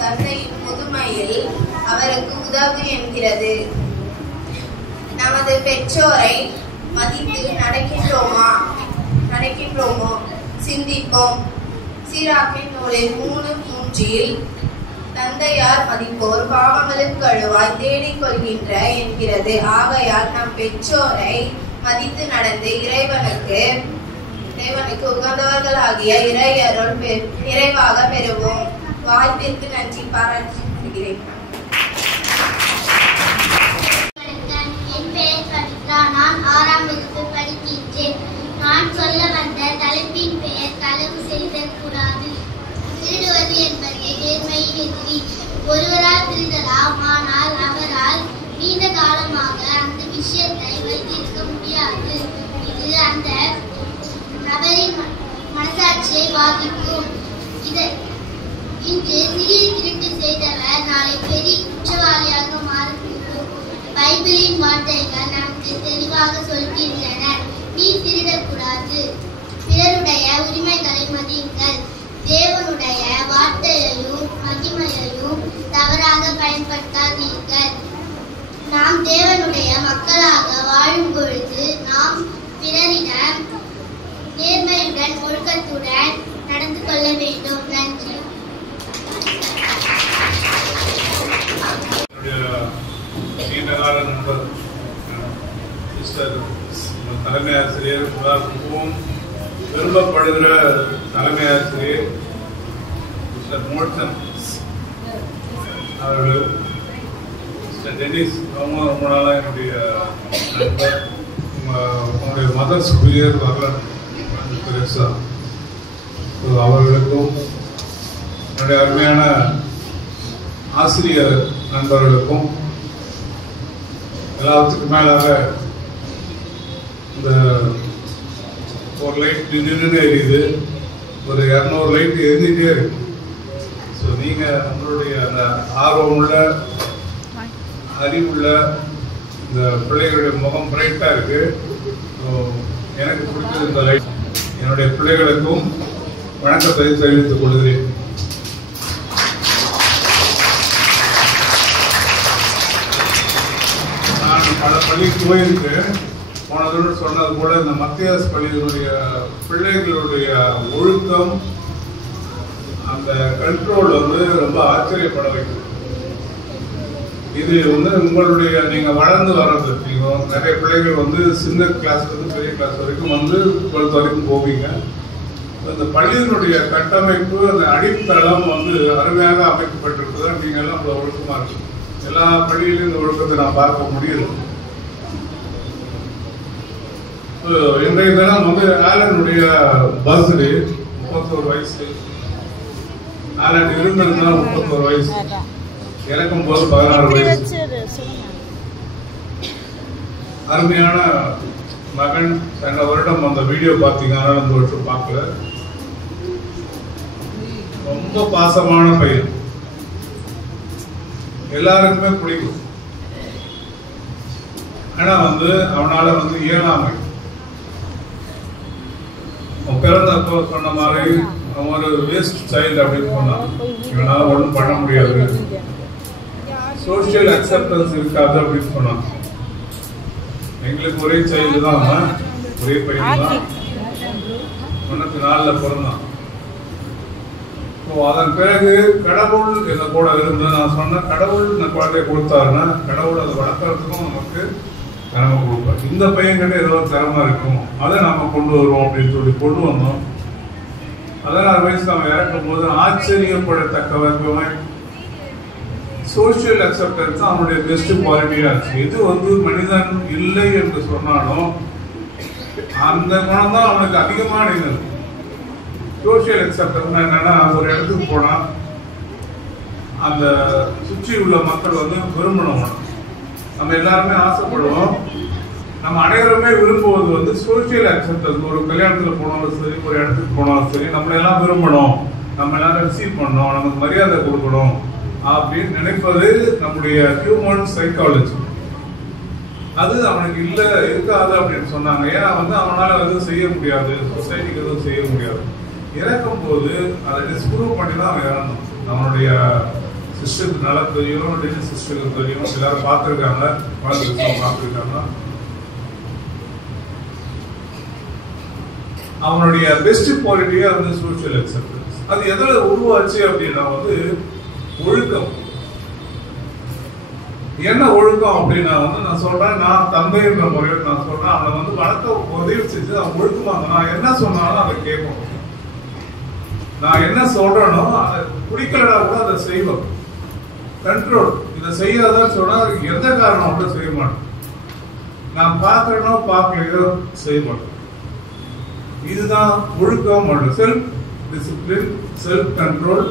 தந்தையின் முதுமையில் அவருக்கு உதவு என்கிறது. நமது பெற்றோரை மதித்து நடக்கின்றோமோ சிந்திப்போம். சீராக்கின் நூலில் 3:3 தந்தையார் மதிப்போர் பாவங்களுக்கு கழுவாய் தேடிக் கொள்கின்ற என்கிறது. ஆகையால் நம் பெற்றோரை மதித்து நடந்து இறைவனுக்கு தேவனுக்கு உகந்தவர்களாகிய இறையருள் நிறைவாக பெறுவோம். வாய்ப்பிற்கு நன்றி பாராட்டுகிறேன். என் பெயர் பவித்ரா. நான் 6ஆம் வகுப்பு படிக்கின்றேன். நான் சொல்ல வந்த தலைப்பின் பெயர் களவு செய்தல் கூடாது. திருடுவது என்பது நேர்மையின் எதிரி. ஒருவரால் திருடலாம், ஆனால் அவரால் நீண்ட காலமாக அந்த விஷயத்தை வைத்திருக்க முடியாது. இது அந்த நபரின் மனசாட்சியை பாதிக்கும். இன்று சிறிய திருட்டு செய்தவர் நாளை பெரிய குற்றவாளியாக மாறக்கூடும். பைபிளின் வார்த்தைகள் நமக்கு தெளிவாக சொல்கின்றன. நீ திருடக்கூடாது, பிறருடைய உரிமைகளை மதியுங்கள், தேவனுடைய வார்த்தையையும் மகிமையையும் தவறாக பயன்படுத்தாதீர்கள். நாம் தேவனுடைய மக்களாக வாழும் பொழுது நாம் பிறரிடம் நேர்மையுடன் ஒழுக்கத்துடன் நடந்து கொள்ள வேண்டும். நன்றி. நீண்டகால நண்பர் சிஸ்டர் தலைமை ஆசிரியர், மிகவும் விரும்பப்படுகிற தலைமை ஆசிரியர் மிஸ்டர் மோட்சன் அவர்கள், மிஸ்டர் டென்னிஸ், அவங்க ரொம்ப நாளாக என்னுடைய நண்பர். உங்களுடைய மதர் சுப்பீரியர் வரலாறு பெருசா அவர்களுக்கும் என்னுடைய அருமையான ஆசிரியர் நண்பர்களுக்கும் எல்லாத்துக்கும் மேலாக இந்த ஒரு லைட் நின்று எரியுது, ஒரு 200 லைட் எரிஞ்சிட்டே இருக்கு. ஸோ நீங்கள் உங்களுடைய அந்த ஆர்வமுள்ள அறிவுள்ள இந்த பிள்ளைகளுடைய முகம் பிரைட்டாக இருக்கு. எனக்கு பிடிச்சது இந்த லைட். என்னுடைய பிள்ளைகளுக்கும் வணக்கத்தை தெரிவித்துக் கொள்கிறேன். நான் பல பள்ளிக்கு போயிருக்கேன். போனதோடு சொன்னது போல இந்த மத்தியாஸ் பள்ளியினுடைய பிள்ளைகளுடைய ஒழுக்கம், அந்த கண்ட்ரோல் ரொம்ப ஆச்சரியப்பட வைக்கும். இது உங்களுடைய நீங்க வளர்ந்து வர்றது, நீங்க நிறைய பிள்ளைகள் சின்ன கிளாஸ்ல இருந்து பெரிய கிளாஸ் வரைக்கும் 12th வரைக்கும் போவீங்க. இந்த பள்ளியினுடைய கட்டமைப்பு, அந்த அடித்தளம் அருமையாக அமைக்கப்பட்டிருக்குதா. நீங்க எல்லாம் அவ்வளவு ஒழுக்கமா இருக்கு. எல்லா பள்ளியிலும் இந்த ஒழுக்கத்தை நான் பார்க்க முடியுது. இன்றைய தினம் ஆலனுடைய பர்த்டே, 31 வயசு. ஆலன் இருந்திருந்தா 31 வயசு, இறக்கும் போது 16 வயசு. அருமையான மகன். சென்ற வருடம் அந்த வீடியோ பார்த்தீங்க, ஆனால் இந்த வருஷம் பார்க்கல. ரொம்ப பாசமான பையன், எல்லாருக்குமே பிடிக்கும். ஆனா அவனால இயலாமை, பிறந்தப்போ சொன்ன மாதிரி அவன் ஒரு வேஸ்ட் சைல்டு அப்படின்னு சொன்னான். இவனால ஒன்றும் பண்ண முடியாது, சோசியல் அக்செப்டன்ஸ் இருக்காது அப்படின்னு சொன்னான். எங்களுக்கு ஒரே சைல்டு தான், ஒரே பையன் தான், 94 பிறந்தான். அதன் பிறகு கடவுள் என்ன கூட இருந்து, நான் சொன்ன கடவுள் இந்த குழந்தைய கொடுத்தாருன்னா கடவுள் அதை வளர்க்கறதுக்கும் நமக்கு திறமை கொடுப்பார். இந்த பையன்கிட்ட ஏதோ திறமை இருக்கும், அதை நாம கொண்டு வருவோம் அப்படின்னு சொல்லி கொண்டு வந்தோம். 16 வயசுல அவன் இறக்கும் போது ஆச்சரியப்படத்தக்க வகையில் சோசியல் அக்செப்டன்ஸ் அவனுடைய பெஸ்ட் குவாலிட்டியா இருந்துச்சு. இது மனிதன் இல்லை என்று சொன்னாலும் அந்த குணம் தான் அவனுக்கு அதிகமான இருந்தது. சோசியல் அக்செப்டன்ஸ் என்னன்னா, ஒரு இடத்துக்கு போனா அந்த சுற்றி உள்ள மக்கள் விரும்பணும். நம்ம எல்லாருமே ஆசைப்படுவோம். நம்ம அனைவருமே விரும்புவது சோசியல் அக்செப்டன்ஸ். ஒரு கல்யாணத்துல போனாலும் சரி, ஒரு இடத்துக்கு போனாலும் சரி, நம்மள எல்லாம் விரும்பணும், நம்ம எல்லாரும் ரிசீவ் பண்ணணும், நமக்கு மரியாதை கொடுக்கணும் அப்படின்னு நினைப்பது நம்முடைய ஹியூமன் சைக்காலஜி. அது அவனுக்கு இருக்காது அப்படின்னு சொன்னாங்க. ஏன்னா அவனால எதுவும் செய்ய முடியாது, சொசைட்டிக்கு எதுவும் செய்ய முடியாது. இறக்கும் போது அதை டிஸ்ப்ரூவ் பண்ணி தான் அவன் இறந்தோம். நம்மளுடைய சிஸ்டருக்கு நல்லா தெரியும், டென்னிஸ் சிஸ்டருக்கு தெரியும், எல்லாரும் பார்த்துருக்காங்க, பார்த்துருக்காங்க. அவனுடைய பெஸ்ட் குவாலிட்டியா சோசியல் அக்செப்டன்ஸ். அது எதுல உருவாச்சு அப்படின்னா ஒழுக்கம். என்ன ஒழுக்கம் அப்படின்னு நான் சொல்றேன். நான் தந்தைன்ற முறையில் நான் சொல்றேன், அவனை வளர்க்க உதவி செஞ்சு அவன் ஒழுக்கமா நான் என்ன சொன்னாலும் அதை கேட்போம். நான் என்ன சொல்றேனோ அதை பிடிக்கலடா கூட அதை செய்வோம். கண்ட்ரோல். இதை செய்யாதான்னு சொன்னா எந்த காரணம் கூட செய்ய மாட்டோம். நான் பார்க்கறனோ பார்க்கலையோ செய்ய மாட்டோம். இதுதான் ஒழுக்கம். செல்ஃப் டிசிப்ளின், செல்ஃப் கண்ட்ரோல்,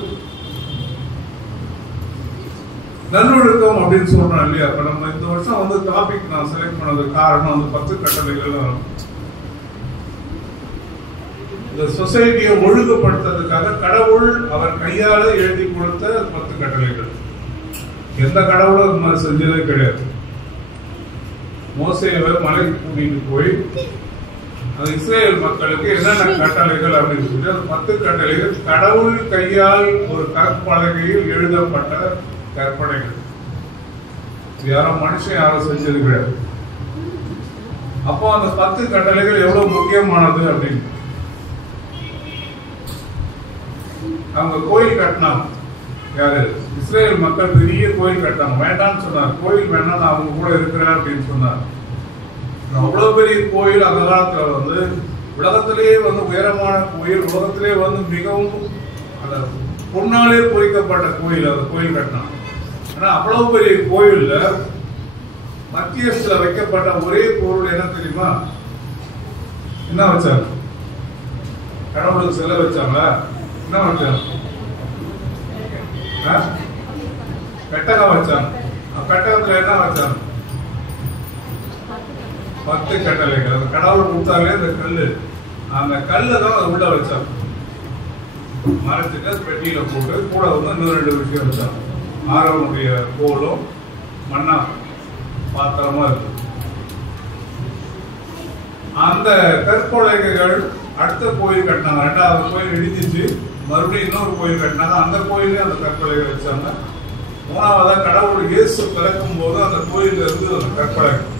நல்லொழுக்கம் அப்படின்னு சொல்றோம் இல்லையா? அப்ப நம்ம இந்த வருஷம் டாபிக் நான் செலக்ட் பண்ணது காரணம் 10 கட்டளைகள். இந்த சொசைட்டியை ஒழுங்குபடுத்துறதுக்காக கடவுள் அவர் கையால எழுதி கொடுத்த 10 கட்டளைகள். எந்த கடவுளும் அது மாதிரி செஞ்சதே கிடையாது. மோசேவை மலைக்கு கூட்டிட்டு போய் அது இஸ்ரேல் மக்களுக்கு என்னென்ன கட்டளைகள் அப்படின்னு சொல்லி அந்த 10 கட்டளைகள் கடவுள் கையால் ஒரு கற்பலகையில் எழுதப்பட்ட கற்பனைகள். யாரும் மனுஷன் யாரும் செஞ்சது கிடையாது. அப்போ அந்த 10 கட்டளைகள் எவ்வளவு முக்கியமானது அப்படின்னு அவங்க கோயில் கட்டினாங்க. யாரு? இஸ்ரேல் மக்கள் பெரிய கோயில் கட்டினாங்க. வேண்டாம்னு சொன்னார். கோயில் வேணா நான் அவங்க கூட இருக்கிறேன் அப்படின்னு சொன்னார். அவ்வளவு பெரிய கோயில் அந்த காலத்துல உலகத்திலேயே உயரமான கோயில், உலகத்திலே மிகவும் அந்த பொன்னாலே பொறிக்கப்பட்ட கோயில். அந்த கோயில் கட்டினாங்க. ஆனா அவ்வளவு பெரிய கோயில்ல மத்தியஸ்ல வைக்கப்பட்ட ஒரே பொருள் என்ன தெரியுமா? என்ன வச்சாங்க? கடவுளுக்கு சிலை வச்சாங்களா? என்ன வச்சாங்க? பெட்டகம் வச்சாங்க. பெட்டகத்துல என்ன வச்சாங்க? 10 கட்டளைகள். அந்த கடவுள் கொடுத்தாலே அந்த கல்லு, அந்த கல்லை தான் உள்ள வச்சாங்க. மறைச்சிட்டு பெட்டியில போட்டு கூட இன்னும் 2 விஷயம் வச்சாங்க. ஆரோனுடைய கோலும் மண்ணா பாத்திரமா இருக்கு. அந்த கற்பொலைகள் அடுத்த கோயில் கட்டினாங்க. 2வது கோயில் இடிஞ்சிச்சு, மறுபடியும் இன்னொரு கோயில் கட்டினாங்க. அந்த கோயிலே அந்த கற்பலைகள் வச்சாங்க. 3வதா கடவுள் இயேசு பிறக்கும் போது அந்த கோயில இருந்து அந்த கற்பலைகள்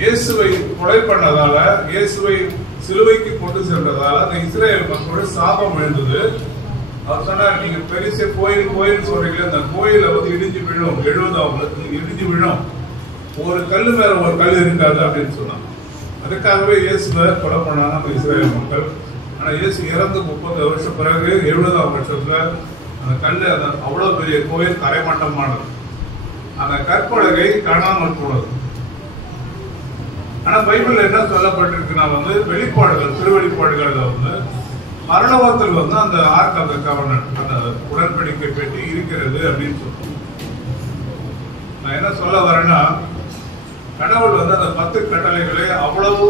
இயேசுவை கொலை பண்ணதால, இயேசுவை சிலுவைக்கு கொண்டு சென்றதால அந்த இஸ்ரேல் மக்களோட சாபம் எழுந்தது. அவர் சொன்னார், நீங்க பெருசு கோயில் கோயில் சொல்றீங்க, அந்த கோயில இடிஞ்சு விழும், எழுபது இடிஞ்சு விழும், ஒரு கல்லு மேல ஒரு கல் இருக்காது அப்படின்னு சொன்னாங்க. அதுக்காகவே இயேசுவை கொலை பண்ணாங்க அந்த இஸ்ரேல் மக்கள். ஆனா இயேசு இறந்து 30 வருஷம் பிறகு 70ஆம் வருஷத்துல அந்த கல்லு அவ்வளவு பெரிய கோயில் தரைமட்டமானது. அந்த கற்பலகை காணாமல் போனது. ஆனா பைபிள்ல என்ன சொல்லப்பட்டிருக்குன்னா வெளிப்பாடுகள், திருவெளிப்பாடுகள்ல பரலோகத்தில் அந்த ஆர்க் ஆஃப் தி கவர்னன்ட், அந்த உடன்படிக்கை பெட்டி இருக்கிறது அப்படின்னு சொல்றோம். நான் என்ன சொல்ல வரேன்னா, கடவுள் அந்த 10 கட்டளைகளை அவ்வளவு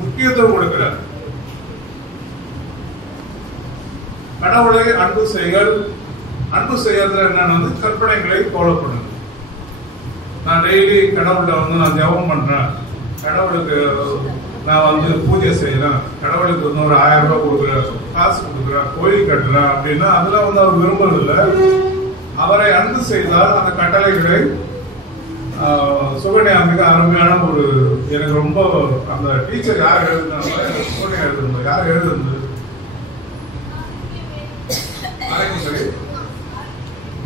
முக்கியத்துவம் கொடுக்கிறார். கடவுளை அன்பு செய்கள். அன்பு செய்யறதுல என்னன்னு கற்பனைகளை ஃபாலோ பண்ணுங்க. நான் டெய்லி கடவுள்கிட்ட நான் ஜெபம் பண்றேன், கடவுளுக்கு நான் பூஜை செய்யறேன், கடவுளுக்கு ஒரு 1000 ரூபாய் கொடுக்குறேன், காசு கொடுக்குறேன், கோயில் கட்டுறேன் அப்படின்னா அதுல அவர் விரும்புறதில்லை. அவரை அன்பு செய்தால் அந்த கட்டளைகளை சுகன்யா மிக அருமையான ஒரு, எனக்கு ரொம்ப அந்த டீச்சர் யார் எழுதுனாங்க, சுகன்யா எழுதுனது, யார் எழுதுனது?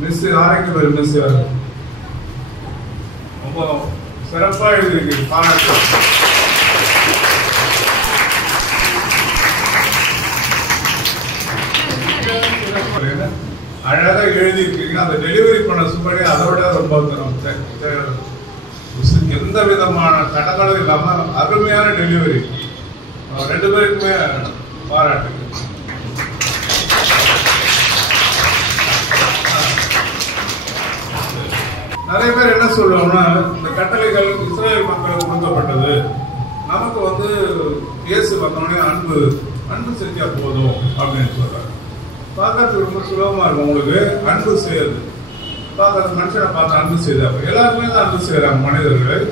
மிஸ் ஆரோக்கிய மிஸ் ரொம்ப சிறப்பா எழுதிருக்கு, பாராட்டு. அழகா எழுதி இருக்கீங்க. அந்த டெலிவரி பண்ண சுப்படி அதை விட ரொம்ப எந்த விதமான தடங்களும் இல்லாம அருமையான டெலிவரி. 2 பேருக்குமே பாராட்டுங்க. நிறைய பேர் என்ன சொல்லுவாங்கன்னா, இந்த கட்டளைகள் இஸ்ரேல் மக்களுக்கு கொடுக்கப்பட்டது, நமக்கு இயேசு வந்தோடனே அன்பு செஞ்சா போதும் அப்படின்னு சொல்றாங்க. பார்க்கறதுக்கு ரொம்ப சுலபமா இருக்கும். உங்களுக்கு அன்பு செய்யறது, பார்க்கறது மனுஷனை பார்த்து அன்பு செய்தாங்க. எல்லாருமே தான் அன்பு செய்யறாங்க மனிதர்கள்.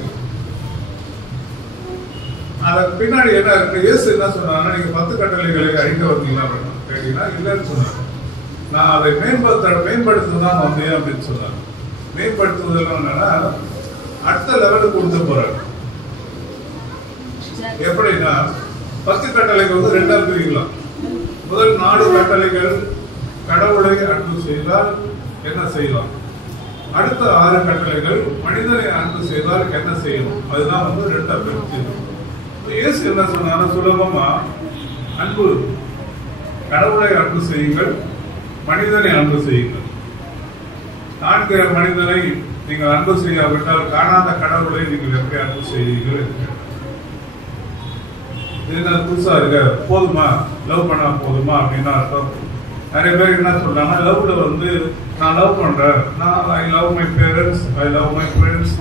அத பின்னாடி என்ன இருக்கு? இயேசு என்ன சொன்னாங்கன்னா, நீங்க 10 கட்டளைகளை அழிக்க வந்தீங்களா அப்படின்னு கேட்டீங்கன்னா இல்லைன்னு சொன்னாங்க. நான் அதை மேம்படுத்ததான் வந்தேன் அப்படின்னு சொன்னாங்க. மேம்படுத்துவதில் என்னன்னா அடுத்த லெவலுக்கு கொண்டு போறாங்க. எப்படின்னா 10 கட்டளைகள் 2ஆ பிரிக்கலாம். முதல் 4 கட்டளைகள் கடவுளை அன்பு செய்தால் என்ன செய்யலாம்? அடுத்த 6 கட்டளைகள் மனிதனை அன்பு செய்தால் என்ன செய்யணும், அதுதான் வந்து 2 பிரிச்சு. இயேசு என்ன சொன்னாலும் சுலபமா அன்பு, கடவுளை அன்பு செய்யுங்கள், மனிதனை அன்பு செய்யுங்கள். காண்கிற மனிதனை நீங்கள் அன்பு செய்யாவிட்டால் காணாத கடவுளை நீங்கள் எப்படி அன்பு செய்வீர்கள்? இது புதுசா இருக்க, போதுமா, லவ் பண்ணா போதுமா அப்படின்னு அர்த்தம். நிறைய பேர் என்ன சொல்றாங்க, லவ்ல வந்து நான் லவ் பண்றேன், நான் I love my parents, I love my friends,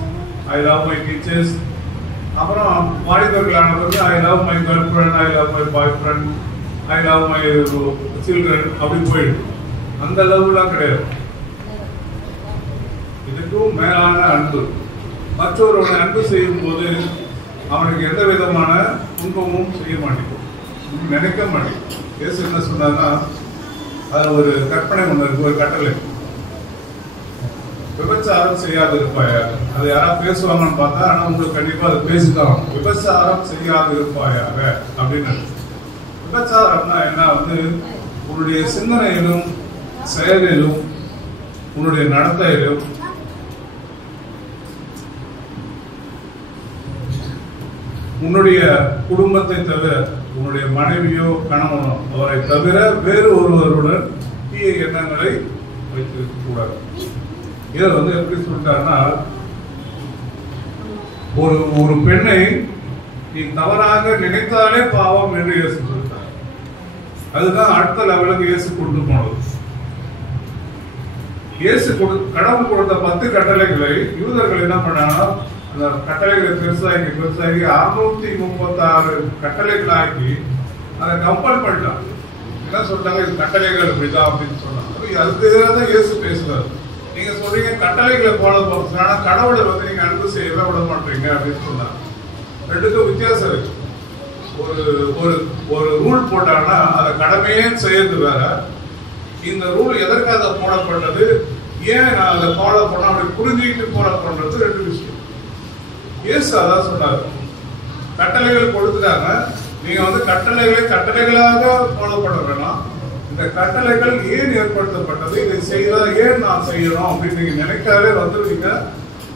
I love my teachers. அப்புறம் வாலிபர்களான பிறகு I love my girl friend, I love my boy friend, I love my children அப்படி போயிடுது. அந்த லவ்லாம் கிடையாது. இதுக்கும் மேலான அன்பு. மற்றொருவனை அன்பு செய்யும் போது அவனுக்கு எந்த விதமான துன்பமும் செய்ய மாட்டேங்குது, நினைக்க மாட்டேங்குது. இயேசு என்ன சொன்னார்னா, அது ஒரு கற்பனை ஒன்று இருக்கு, ஒரு கட்டளை. விபச்சாரம் செய்யாது இருப்பாயாக. அது யாராவது பேசுவாங்கன்னு பார்த்தா, ஆனா உங்களுக்கு கண்டிப்பா அது பேசிதான். விபச்சாரம் செய்யாது இருப்பாயாக அப்படின்னு. விபச்சாரம்னா என்ன, வந்து உன்னுடைய சிந்தனையிலும் செயலிலும் உன்னுடைய நடத்தையிலும் உன்னுடைய குடும்பத்தை தவிர, உன்னுடைய மனைவியோ கணவனோ அவரை தவிர வேறு ஒருவருடன் தீய எண்ணங்களை வைத்திருக்க கூடாது. இதை வந்து எப்படி சொல்லிட்டாருன்னா, ஒரு பெண்ணை நீ தவறாக நினைத்தாலே பாவம் என்று இயேசு சொல்லிட்டார். அதுதான் அடுத்த லெவலுக்கு இயேசு கொண்டு போனது. இயேசு கடவுள் கொடுத்த 10 கட்டளைகளை யூதர்கள் என்ன பண்ணாங்கன்னா, அந்த கட்டளைகளை பெருசாகி 636 கட்டளைகளாக்கி அதை கம்பல் பண்ணிட்டாங்க. என்ன சொல்றாங்க, இது கட்டளைகள் இப்படிதான் அப்படின்னு சொன்னாங்க. அதுதான் இயேசு பேசுறாரு. நீங்க சொல்றீங்க கட்டளைகளை போல போறது, ஆனா கடவுளை வந்து நீங்க அன்பு செய்யவே விட மாட்டீங்க அப்படின்னு சொன்னாங்க. ரெண்டுக்கும் வித்தியாசம் இருக்கு. ஒரு ரூல் போட்டாங்கன்னா அதை கடமையே செய்யறது வேற. இந்த ரூல் எதற்காக போடப்பட்டது, ஏன் நான் அதை ஃபாலோ பண்ண, அப்படி புரிஞ்சுக்கிட்டு ஃபாலோ பண்றது 2 விஷயம். இயேசு அதான் சொன்னார், கட்டளைகள் கொடுத்துட்டாங்க, நீங்க வந்து கட்டளைகளாக ஃபாலோ பண்ண வேணாம். இந்த கட்டளைகள் ஏன் ஏற்படுத்தப்பட்டது, இதை செய்தால் ஏன் நான் செய்யணும் அப்படின்னு நீங்க நினைக்காதே வந்து நீங்க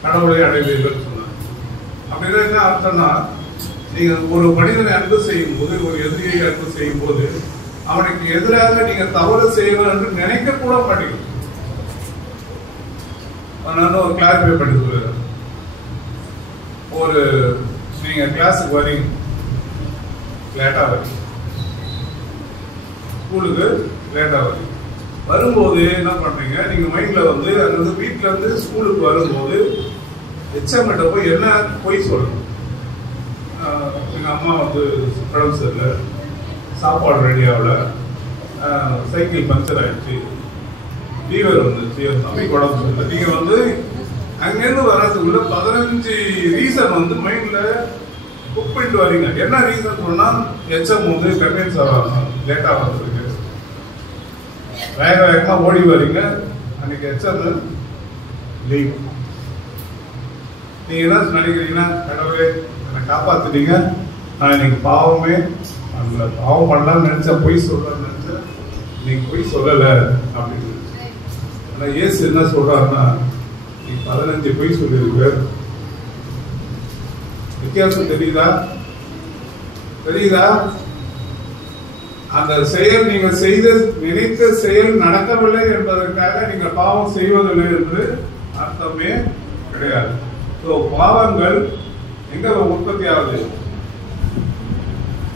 கடவுளை அடைவீர்கள் சொன்னார். அப்படின்னா என்ன அர்த்தம்னா, நீங்க ஒரு மனிதனை அன்பு செய்யும் போது, ஒரு எதிரியை அன்பு செய்யும் போது அவனுக்கு எதிராக நீங்க தவறு செய்யணும் என்று நினைக்க கூட மாட்டீங்க. நான் ஒரு கிளாரிஃபை பண்ணி சொல்லுறேன். ஒரு நீங்க கிளாஸுக்கு வரீங்க, லேட்டா வரீங்க, ஸ்கூலுக்கு லேட்டா வரீங்க. வரும்போது என்ன பண்றீங்க, நீங்க மைண்ட்ல வந்து அதாவது வீட்டுல இருந்து ஸ்கூலுக்கு வரும்போது எச்எம்கிட்ட போய் என்ன போய் சொல்லணும், எங்க அம்மா வந்து உடம்பு சரியில்லை, சாப்பாடு ரெடி ஆகல, சைக்கிள் பஞ்சர் ஆயிடுச்சு, ஃபீவர் வந்துச்சு, தம்பிக்கு உடம்பு சரியில்லை. நீங்க வந்து அங்கிருந்து வர்றதுக்குள்ள 15 ரீசன் வந்து மைண்ட்ல புக் பண்ணிட்டு வரீங்க. என்ன ரீசன் சொன்னா, எச்எம் வந்து கன்வீன்ஸ் ஆவாங்க, லேட்டா வந்திருக்கு, வேகமா ஓடி வரீங்க, அன்னைக்கு எச்எம் லீவ். நீங்க என்ன நினைக்கிறீங்கன்னா, கடவுளே என்னை காப்பாத்துட்டீங்க, நான் இன்னைக்கு பாவமே பாவம் பண்ணலாம்னு நினைச்சா, பொய் சொல்லலாம்னு நினைச்சா, நீங்க பொய் சொல்லல அப்படின்னு. ஆனா இயேசு என்ன சொல்றாருன்னா, நீ 15 பொய் சொல்லிருக்க. வித்தியாசம் தெரியுதா? அந்த செயல் நீங்க நினைத்த செயல் நடக்கவில்லை என்பதற்காக நீங்க பாவம் செய்வதில்லை என்று அர்த்தமே கிடையாது. பாவங்கள் எங்க உற்பத்தி ஆகுது?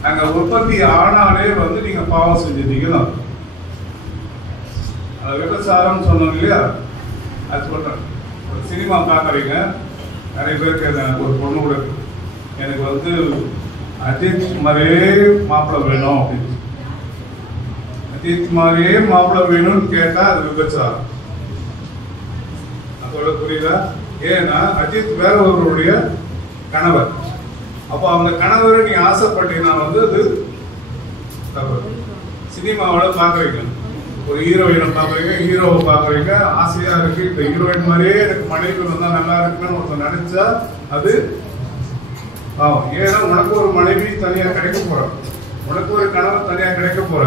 அங்க உற்பத்தி ஆனாலே வந்து நீங்க பாவம் செஞ்சிட்டீங்கன்னா, விபச்சாரம் சொன்னோம் இல்லையா, அது சொல்றேன். ஒரு சினிமா பாக்குறீங்க, நிறைய பேருக்கு ஒரு பொண்ணு கூட எனக்கு வந்து அஜித் மாதிரியே மாப்பிள்ளை வேணும் அப்படின்னு, அஜித் மாதிரியே மாப்பிள்ளை வேணும்னு கேட்டா அது விபச்சாரம். அதோட புரியுதா? ஏன்னா அஜித் வேற ஒருவருடைய கணவர். அப்போ அந்த கணவரை நீ ஆசைப்பட்டீங்கன்னா வந்து அது தவறு. சினிமாவில் பாக்குறீங்க, ஒரு ஹீரோயினை பாக்குறீங்க, ஹீரோவை பாக்குறீங்க, ஆசையா இருக்கு, இந்த ஹீரோயின் மாதிரியே எனக்கு மனைவி வந்தா நல்லா இருக்குன்னு ஒருத்தர் நினைச்சா அது பாவம். ஏன்னா உனக்கு ஒரு மனைவி தனியா கிடைக்க போற, உனக்கு ஒரு கணவன் தனியா கிடைக்க போற.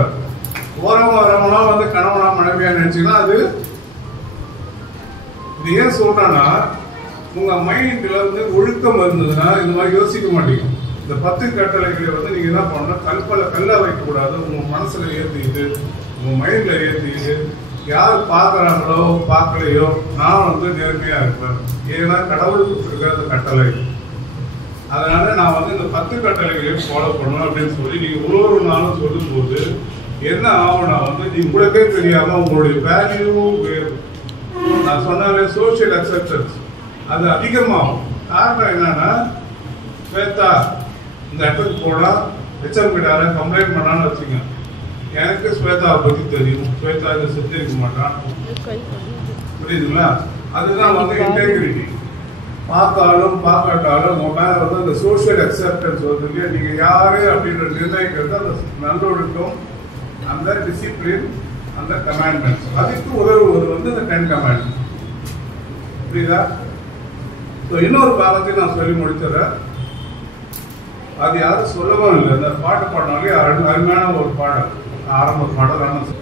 வரவனா வந்து கணவனா மனைவியா நினைச்சீங்கன்னா அது இது ஏன் சொல்றேன்னா, உங்க மைண்ட்ல வந்து ஒழுக்கம் இருந்ததுன்னா இந்த மாதிரி யோசிக்க மாட்டீங்க. இந்த 10 கட்டளைகளை வந்து நீங்க என்ன பண்ணணும், கல்லா வைக்க கூடாது. உங்க மனசுல ஏத்திக்கிட்டு, உங்க மைண்ட்ல ஏத்திக்கிட்டு, யார் பார்க்கறாங்களோ பார்க்கலையோ நான் வந்து நேர்மையா இருப்பேன். ஏன்னா கடவுளுக்கு கொடுக்கறது கட்டளை. அதனால நான் வந்து இந்த 10 கட்டளைகளையும் ஃபாலோ பண்ணணும் அப்படின்னு சொல்லி நீங்க ஒரு நாளும் சொல்லும் போது என்ன ஆகும்னா வந்து நீங்க உங்களுக்கே தெரியாம உங்களுடைய வேல்யூ, நான் சொன்னாலே சோசியல் அக்செப்டன்ஸ் அது அதிகமாகும். காரணம் என்னன்னா, ஸ்வேதா இந்த இடத்துக்கு போனா ஹெச்எம் கிட்ட கம்ப்ளைண்ட் பண்ணான்னு வச்சுங்க, எனக்கு ஸ்வேதாவை பத்தி தெரியும், ஸ்வேதா இதை செஞ்சிருக்க மாட்டான், புரியுதுங்களா? அதுதான் வந்து இன்டெகிரிட்டி. பார்த்தாலும் பார்க்காட்டாலும் உங்க மேல வந்து அந்த சோசியல் அக்செப்டன்ஸ் வந்து நீங்க யாரு அப்படின்ற நிர்ணயிக்கிறது அந்த நல்லொழுக்கம், அந்த டிசிப்ளின், அந்த கமாண்ட்மெண்ட்ஸ். அதுக்கு உதவுவது வந்து இந்த 10 கமாண்ட்மெண்ட்ஸ். புரியுதா? இன்னொரு பாகத்தை நான் சொல்லி முடிச்சிடறேன். அது யாரும் சொல்லவும் இல்லை. அந்த பாட்டு பாடினாலே அருமையான ஒரு பாடல், ஆரம்ப பாடல்.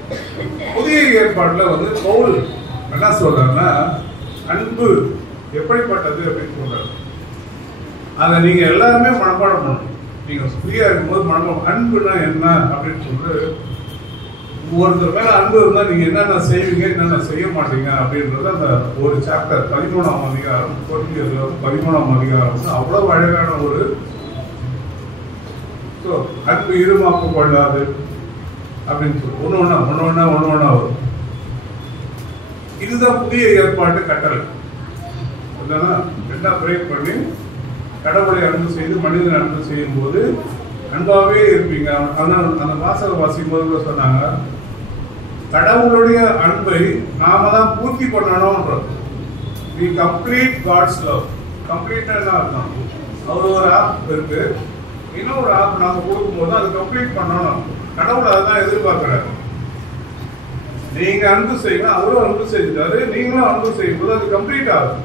புதிய ஏற்பாடுல வந்து பவுல் என்ன சொல்றாருன்னா, அன்பு எப்படிப்பட்டது அப்படின்னு சொல்றாரு. அதை நீங்க எல்லாருமே மனப்பாடம் பண்ணணும். நீங்க ஃப்ரீயா இருக்கும்போது மனப்பாடம், அன்புனா என்ன அப்படின்னு சொல்லிட்டு ஒருத்தர் மேல அன்பு இருந்தா நீங்க என்னென்ன செய்வீங்க, என்னென்ன செய்ய மாட்டீங்க அப்படின்றது அந்த ஒரு சாப்டர் 13ஆம் அதிகாரம், 13ஆம் அதிகாரம் அவ்வளவு அழகான ஒரு அன்பு இருமாப்பு கொள்ளாது அப்படின்னு சொல்லி ஒண்ணு ஒண்ணா வரும். இதுதான் புதிய ஏற்பாட்டு கட்டளை. ரெண்டா பிரேக் பண்ணி கடவுளை அன்பு செய்து மனிதனை அன்பு செய்யும் போது அன்பாவே இருப்பீங்க. அந்த வாசகம் வாசிக்கும் போது சொன்னாங்க, கடவுளுடைய அன்பை நாம தான் பூர்த்தி பண்ணணும்ன்றது. We complete God's love. கம்ப்ளீட்டா என்ன அர்த்தம்? அவர் ஒரு ஆப் இருக்கு, இன்னொரு ஆப் நாம கொடுக்கும் போது அதை கம்ப்ளீட் பண்ணணும். கடவுள் அதான் எதிர்பார்க்கிறாரு. நீங்க அன்பு செய்யணும், அவரும் அன்பு செஞ்சாரு, நீங்களும் அன்பு செய்யும் போது அது கம்ப்ளீட் ஆகும்.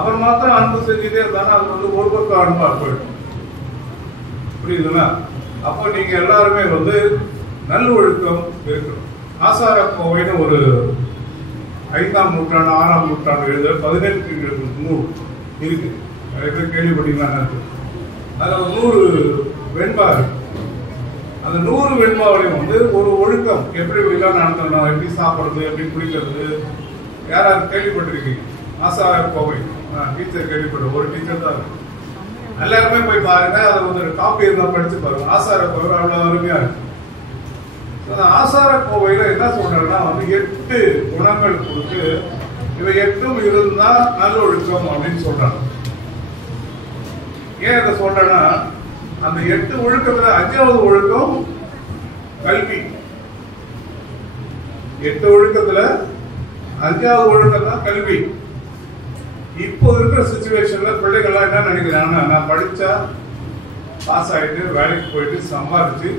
அவர் மாத்திரம் அன்பு செஞ்சுட்டே இருந்தாலும் அது வந்து ஒரு பக்கம் அன்பா போயிடும். புரியுதுன்னா? அப்போ நீங்க எல்லாருமே வந்து நல்லொழுக்கம் இருக்கணும். ஆசார கோவைன்னு ஒரு 5ஆம் நூற்றாண்டு 6ஆம் நூற்றாண்டு எழுத 18 நூல் இருக்கு. நிறைய பேர் கேள்விப்பட்டீங்களா? அதுல ஒரு 100 வெண்பா இருக்கு. அந்த 100 வெண்பாவிலையும் வந்து ஒரு ஒழுக்கம், எப்படி எல்லாம் நடத்தணும், எப்படி சாப்பிடுறது, எப்படி குடிக்கிறது, யாராவது கேள்விப்பட்டிருக்கீங்க? ஆசார கோவை டீச்சர் கேள்விப்பட்ட ஒரு டீச்சர் தான் இருக்கு. எல்லாருமே போய் பாருங்க, அதை வந்து காப்பி இருந்தா படிச்சு பாருங்க. ஆசார கோவை அவ்வளவு அருமையா இருக்கு. ஆசார கோவையில என்ன சொல்றேன்னா வந்து 8 குணங்கள் கொடுத்து இவை 8ம் இருந்தா நல்லொழுக்கம் அப்படின்னு சொல்றாங்க. ஏன் இதை சொல்றேன்னா, அந்த 8 ஒழுக்கத்துல 5வது ஒழுக்கம் கல்வி. 8 ஒழுக்கத்துல 5வது ஒழுக்கம் தான் கல்வி. இப்போ இருக்கிற சிச்சுவேஷன்ல பிள்ளைகள்லாம் என்ன நினைக்கிறாங்கன்னா, நான் படிச்சா பாஸ் ஆயிட்டு வேலைக்கு போயிட்டு சம்பாதிச்சு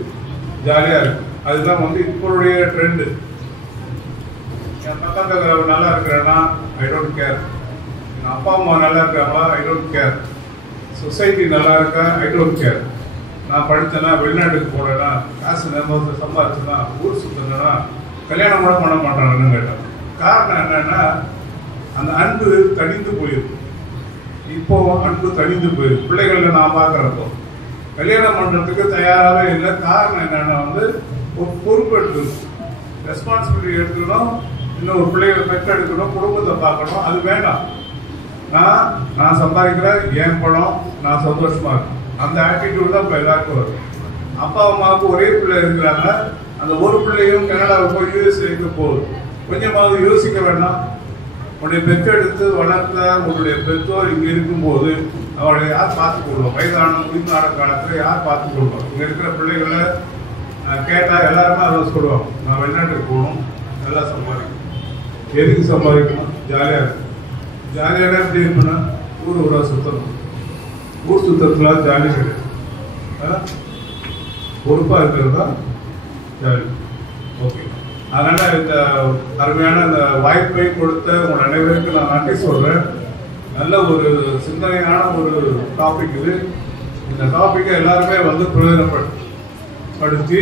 ஜாலியா இருக்கு. அதுதான் வந்து இப்போடைய ட்ரெண்டு. என் பக்கத்துல நல்லா இருக்கிறேன்னா ஐ டோன்ட் கேர், என் அப்பா அம்மா நல்லா இருக்காங்களா ஐ டோன்ட் கேர், சொசைட்டி நல்லா இருக்கா ஐ டோன்ட் கேர், நான் படித்தேன்னா வெளிநாட்டுக்கு போனேன்னா காசு நேரத்தை சம்பாதிச்சேன்னா ஊர் சுத்தினா கல்யாணம் கூட பண்ண மாட்டாங்கன்னு கேட்டேன். காரணம் என்னன்னா, அந்த அன்பு தனிந்து போயிருக்கு. இப்போ அன்பு தனிந்து போயிருக்கு. பிள்ளைகளை நான் பார்க்கறப்போ கல்யாணம் பண்றதுக்கு தயாராகவே இல்லை. காரணம் என்னன்னா வந்து ஒரு பொறுப்பு எடுக்கணும், ரெஸ்பான்சிபிலிட்டி எடுத்துக்கணும், இன்னொரு பிள்ளைகளை பெற்றெடுக்கணும், குடும்பத்தை பார்க்கணும். அது வேண்டாம். நான் சம்பாதிக்கிறேன், என் பணம், நான் சந்தோஷமா இருக்கேன். அந்த ஆட்டிடியூட் தான் இப்போ எல்லாருக்கும் வரும். அப்பா அம்மாவுக்கு ஒரே பிள்ளை இருக்கிறாங்க, அந்த ஒரு பிள்ளையும் கனடாவுக்கு போய் யூஎஸ்ஏக்கு போகுது. கொஞ்சமாவது யோசிக்க வேண்டாம். உன்னுடைய பெற்றெடுத்து வளர்த்த உன்னுடைய பெற்றோர் இங்க இருக்கும்போது அவளை யார் பார்த்துக் கொள்வோம்? வயதான முதிர்நாட காலத்துல யார் பார்த்துக் கொள்வோம்? இங்க இருக்கிற பிள்ளைகளை கேட்டா எல்லாருமே அதை சொல்லுவாங்க, நான் வெளிநாட்டுக்கு போகணும், நல்லா சம்பாதிக்கணும். எதுக்கு சம்பாதிக்கணும்? ஜாலியா இருக்கும். ஜாலியாக எப்படி இருக்குன்னா ஊர் ஊரா சுத்தணும். ஊர் சுத்தத்துல ஜாலி கிடையாது, பொறுப்பா இருக்கிறது தான் ஜாலி. ஓகே, அதனால இந்த அருமையான இந்த வாய்ப்பை கொடுத்த உங்கள் அனைவருக்கு நான் நன்றி சொல்றேன். நல்ல ஒரு சிந்தனையான ஒரு டாபிக் இது. இந்த டாபிக்கை எல்லாருமே வந்து பிரயோஜனப்படுத்தி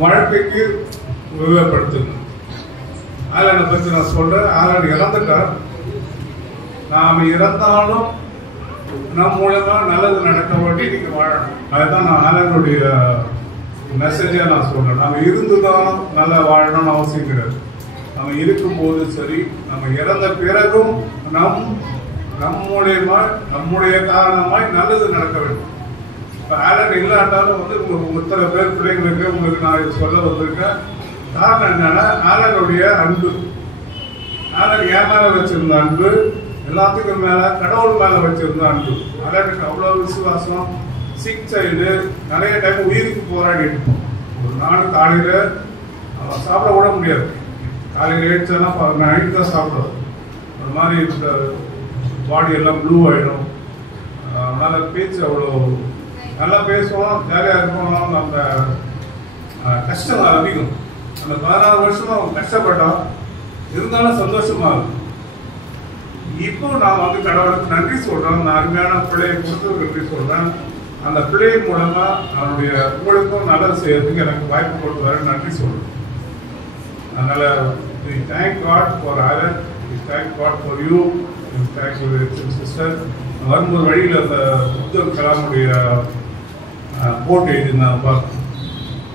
வாழ்க்கைக்கு உபயோகப்படுத்துங்க. ஆலனை பற்றி நான் சொல்றேன். ஆலன் இறந்துட்டார். நாம் இறந்தாலும் நம் மூலமா நல்லது நடக்க வேண்டி நீங்க வாழணும். அதுதான் நான் ஆலனுடைய மெசேஜா நான் சொல்றேன். நம்ம இருந்துதான் நல்லா வாழணும்னு அவசியம் கிடையாது. நம்ம இருக்கும்போது சரி, நம்ம இறந்த பிறகும் நம் மூலியமா நம்முடைய காரணமாய் நல்லது நடக்க வேண்டும். இப்ப ஆலன் இல்லாட்டாலும் வந்து இத்தனை பேர் பிள்ளைங்களுக்கு உங்களுக்கு நான் இது சொல்ல வந்திருக்கேன். காரணம் என்னன்னா ஆலனுடைய அன்பு. ஆலன் என் மேல வச்சிருந்த அன்பு, எல்லாத்துக்கும் மேல கடவுள் மேல வச்சிருந்த அன்பு. ஆலனுக்கு அவ்வளவு விசுவாசம். சிக் சைல்டு, நிறைய டைம் உயிருக்கு போராடிட்டு ஒரு நாள் காலையில அவன் சாப்பிட கூட முடியாது. காலையில் எழுச்சா நைட்டு தான் சாப்பிடுவோம். ஒரு மாதிரி இந்த பாடி எல்லாம் ப்ளூ ஆகிடும். அதனால பேச்சு அவ்வளோ நல்லா பேசுவோம், ஜாலியாக இருக்கும். அந்த கஷ்டம் அதிகம். அந்த 16 வருஷமா அவன் கஷ்டப்பட்டான், இருந்தாலும் சந்தோஷமா இருக்கும். இப்போ நான் வந்து கடவுளுக்கு நன்றி சொல்றேன். அந்த அருமையான பிள்ளையை கொடுத்து நன்றி சொல்றேன். அந்த பிள்ளை மூலமா அவனுடைய உங்களுக்கும் நல்லது செய்யறதுக்கு எனக்கு வாய்ப்பு கொடுத்து நன்றி சொல்றேன். அதனால we thank God for Alan, we thank God for you, we thank you sister. வரும்போது வழியில் அந்த அப்துல் கலாமுடைய போட்டு எழுதியிருந்தாங்க. பார்த்து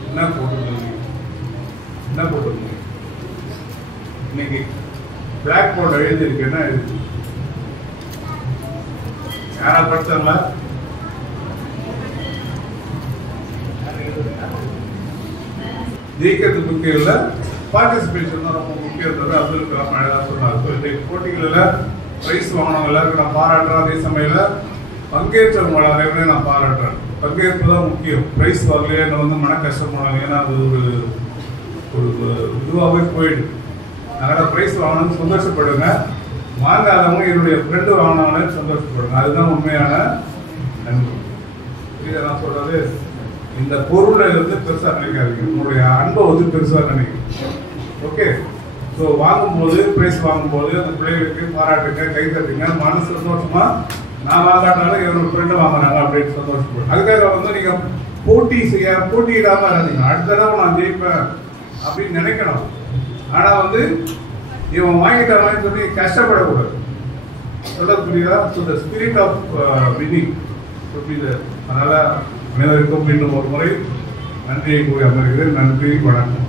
என்ன போட்டுருந்தீங்க, என்ன போட்டிருந்தீங்க இன்னைக்கு பிளாக் போர்டு எழுதியிருக்கு. என்ன எழுதி யாரா படிச்சாங்களா? ஜெயிக்கிறது முக்கியம் இல்லை, பார்ட்டிசிபேஷன் தான் ரொம்ப முக்கியம். அப்துல் கலாம் அழகா சொன்னார். இன்றைக்கு போட்டிகளில் பிரைஸ் வாங்கினவங்க எல்லாருக்கும் நான் பாராட்டுறேன். அதே சமயம் பங்கேற்றவங்க எல்லாரையுமே நான் பாராட்டுறேன். பங்கேற்பு தான் முக்கியம். பிரைஸ் வாங்கலையே என்ன வந்து மன கஷ்டப்படுவாங்க. ஏன்னா அது ஒரு இதுவாகவே போயிடுது. அதனால பிரைஸ் வாங்கணும்னு சந்தோஷப்படுங்க. வாங்காதவங்க என்னுடைய ஃப்ரெண்டு வாங்கினவங்களே சந்தோஷப்படுங்க. அதுதான் உண்மையான நன்மை. இதை நான் சொல்றது, இந்த பொருளை வந்து பெருசா நினைக்காதீங்க, உங்களுடைய அன்பை வந்து பெருசா நினைக்கிறீங்க. ஓகே, ஸோ வாங்கும்போது பிரைஸ் வாங்கும்போது அந்த பிள்ளைகளுக்கு பாராட்டுங்க, கை தட்டுங்க. மனசு சந்தோஷமா நான் வாங்காட்டாலும் என்னோட ஃப்ரெண்டு வாங்கினாங்க அப்படின்னு சந்தோஷப்படும். அதுக்காக வந்து நீங்க போட்டியிடாம இருந்தீங்க. அடுத்த தடவை நான் ஜெயிப்பேன் அப்படின்னு நினைக்கணும். ஆனா வந்து இவன் வாங்கிட்டாங்கன்னு சொல்லி கஷ்டப்படக்கூடாது. சொல்ல புரியுதா? So the spirit of winning புரியுது. அதனால அனைவருக்கும் மீண்டும் ஒரு முறை நன்றியை கூறி அமர்கிறேன். நன்றி, வணக்கம்.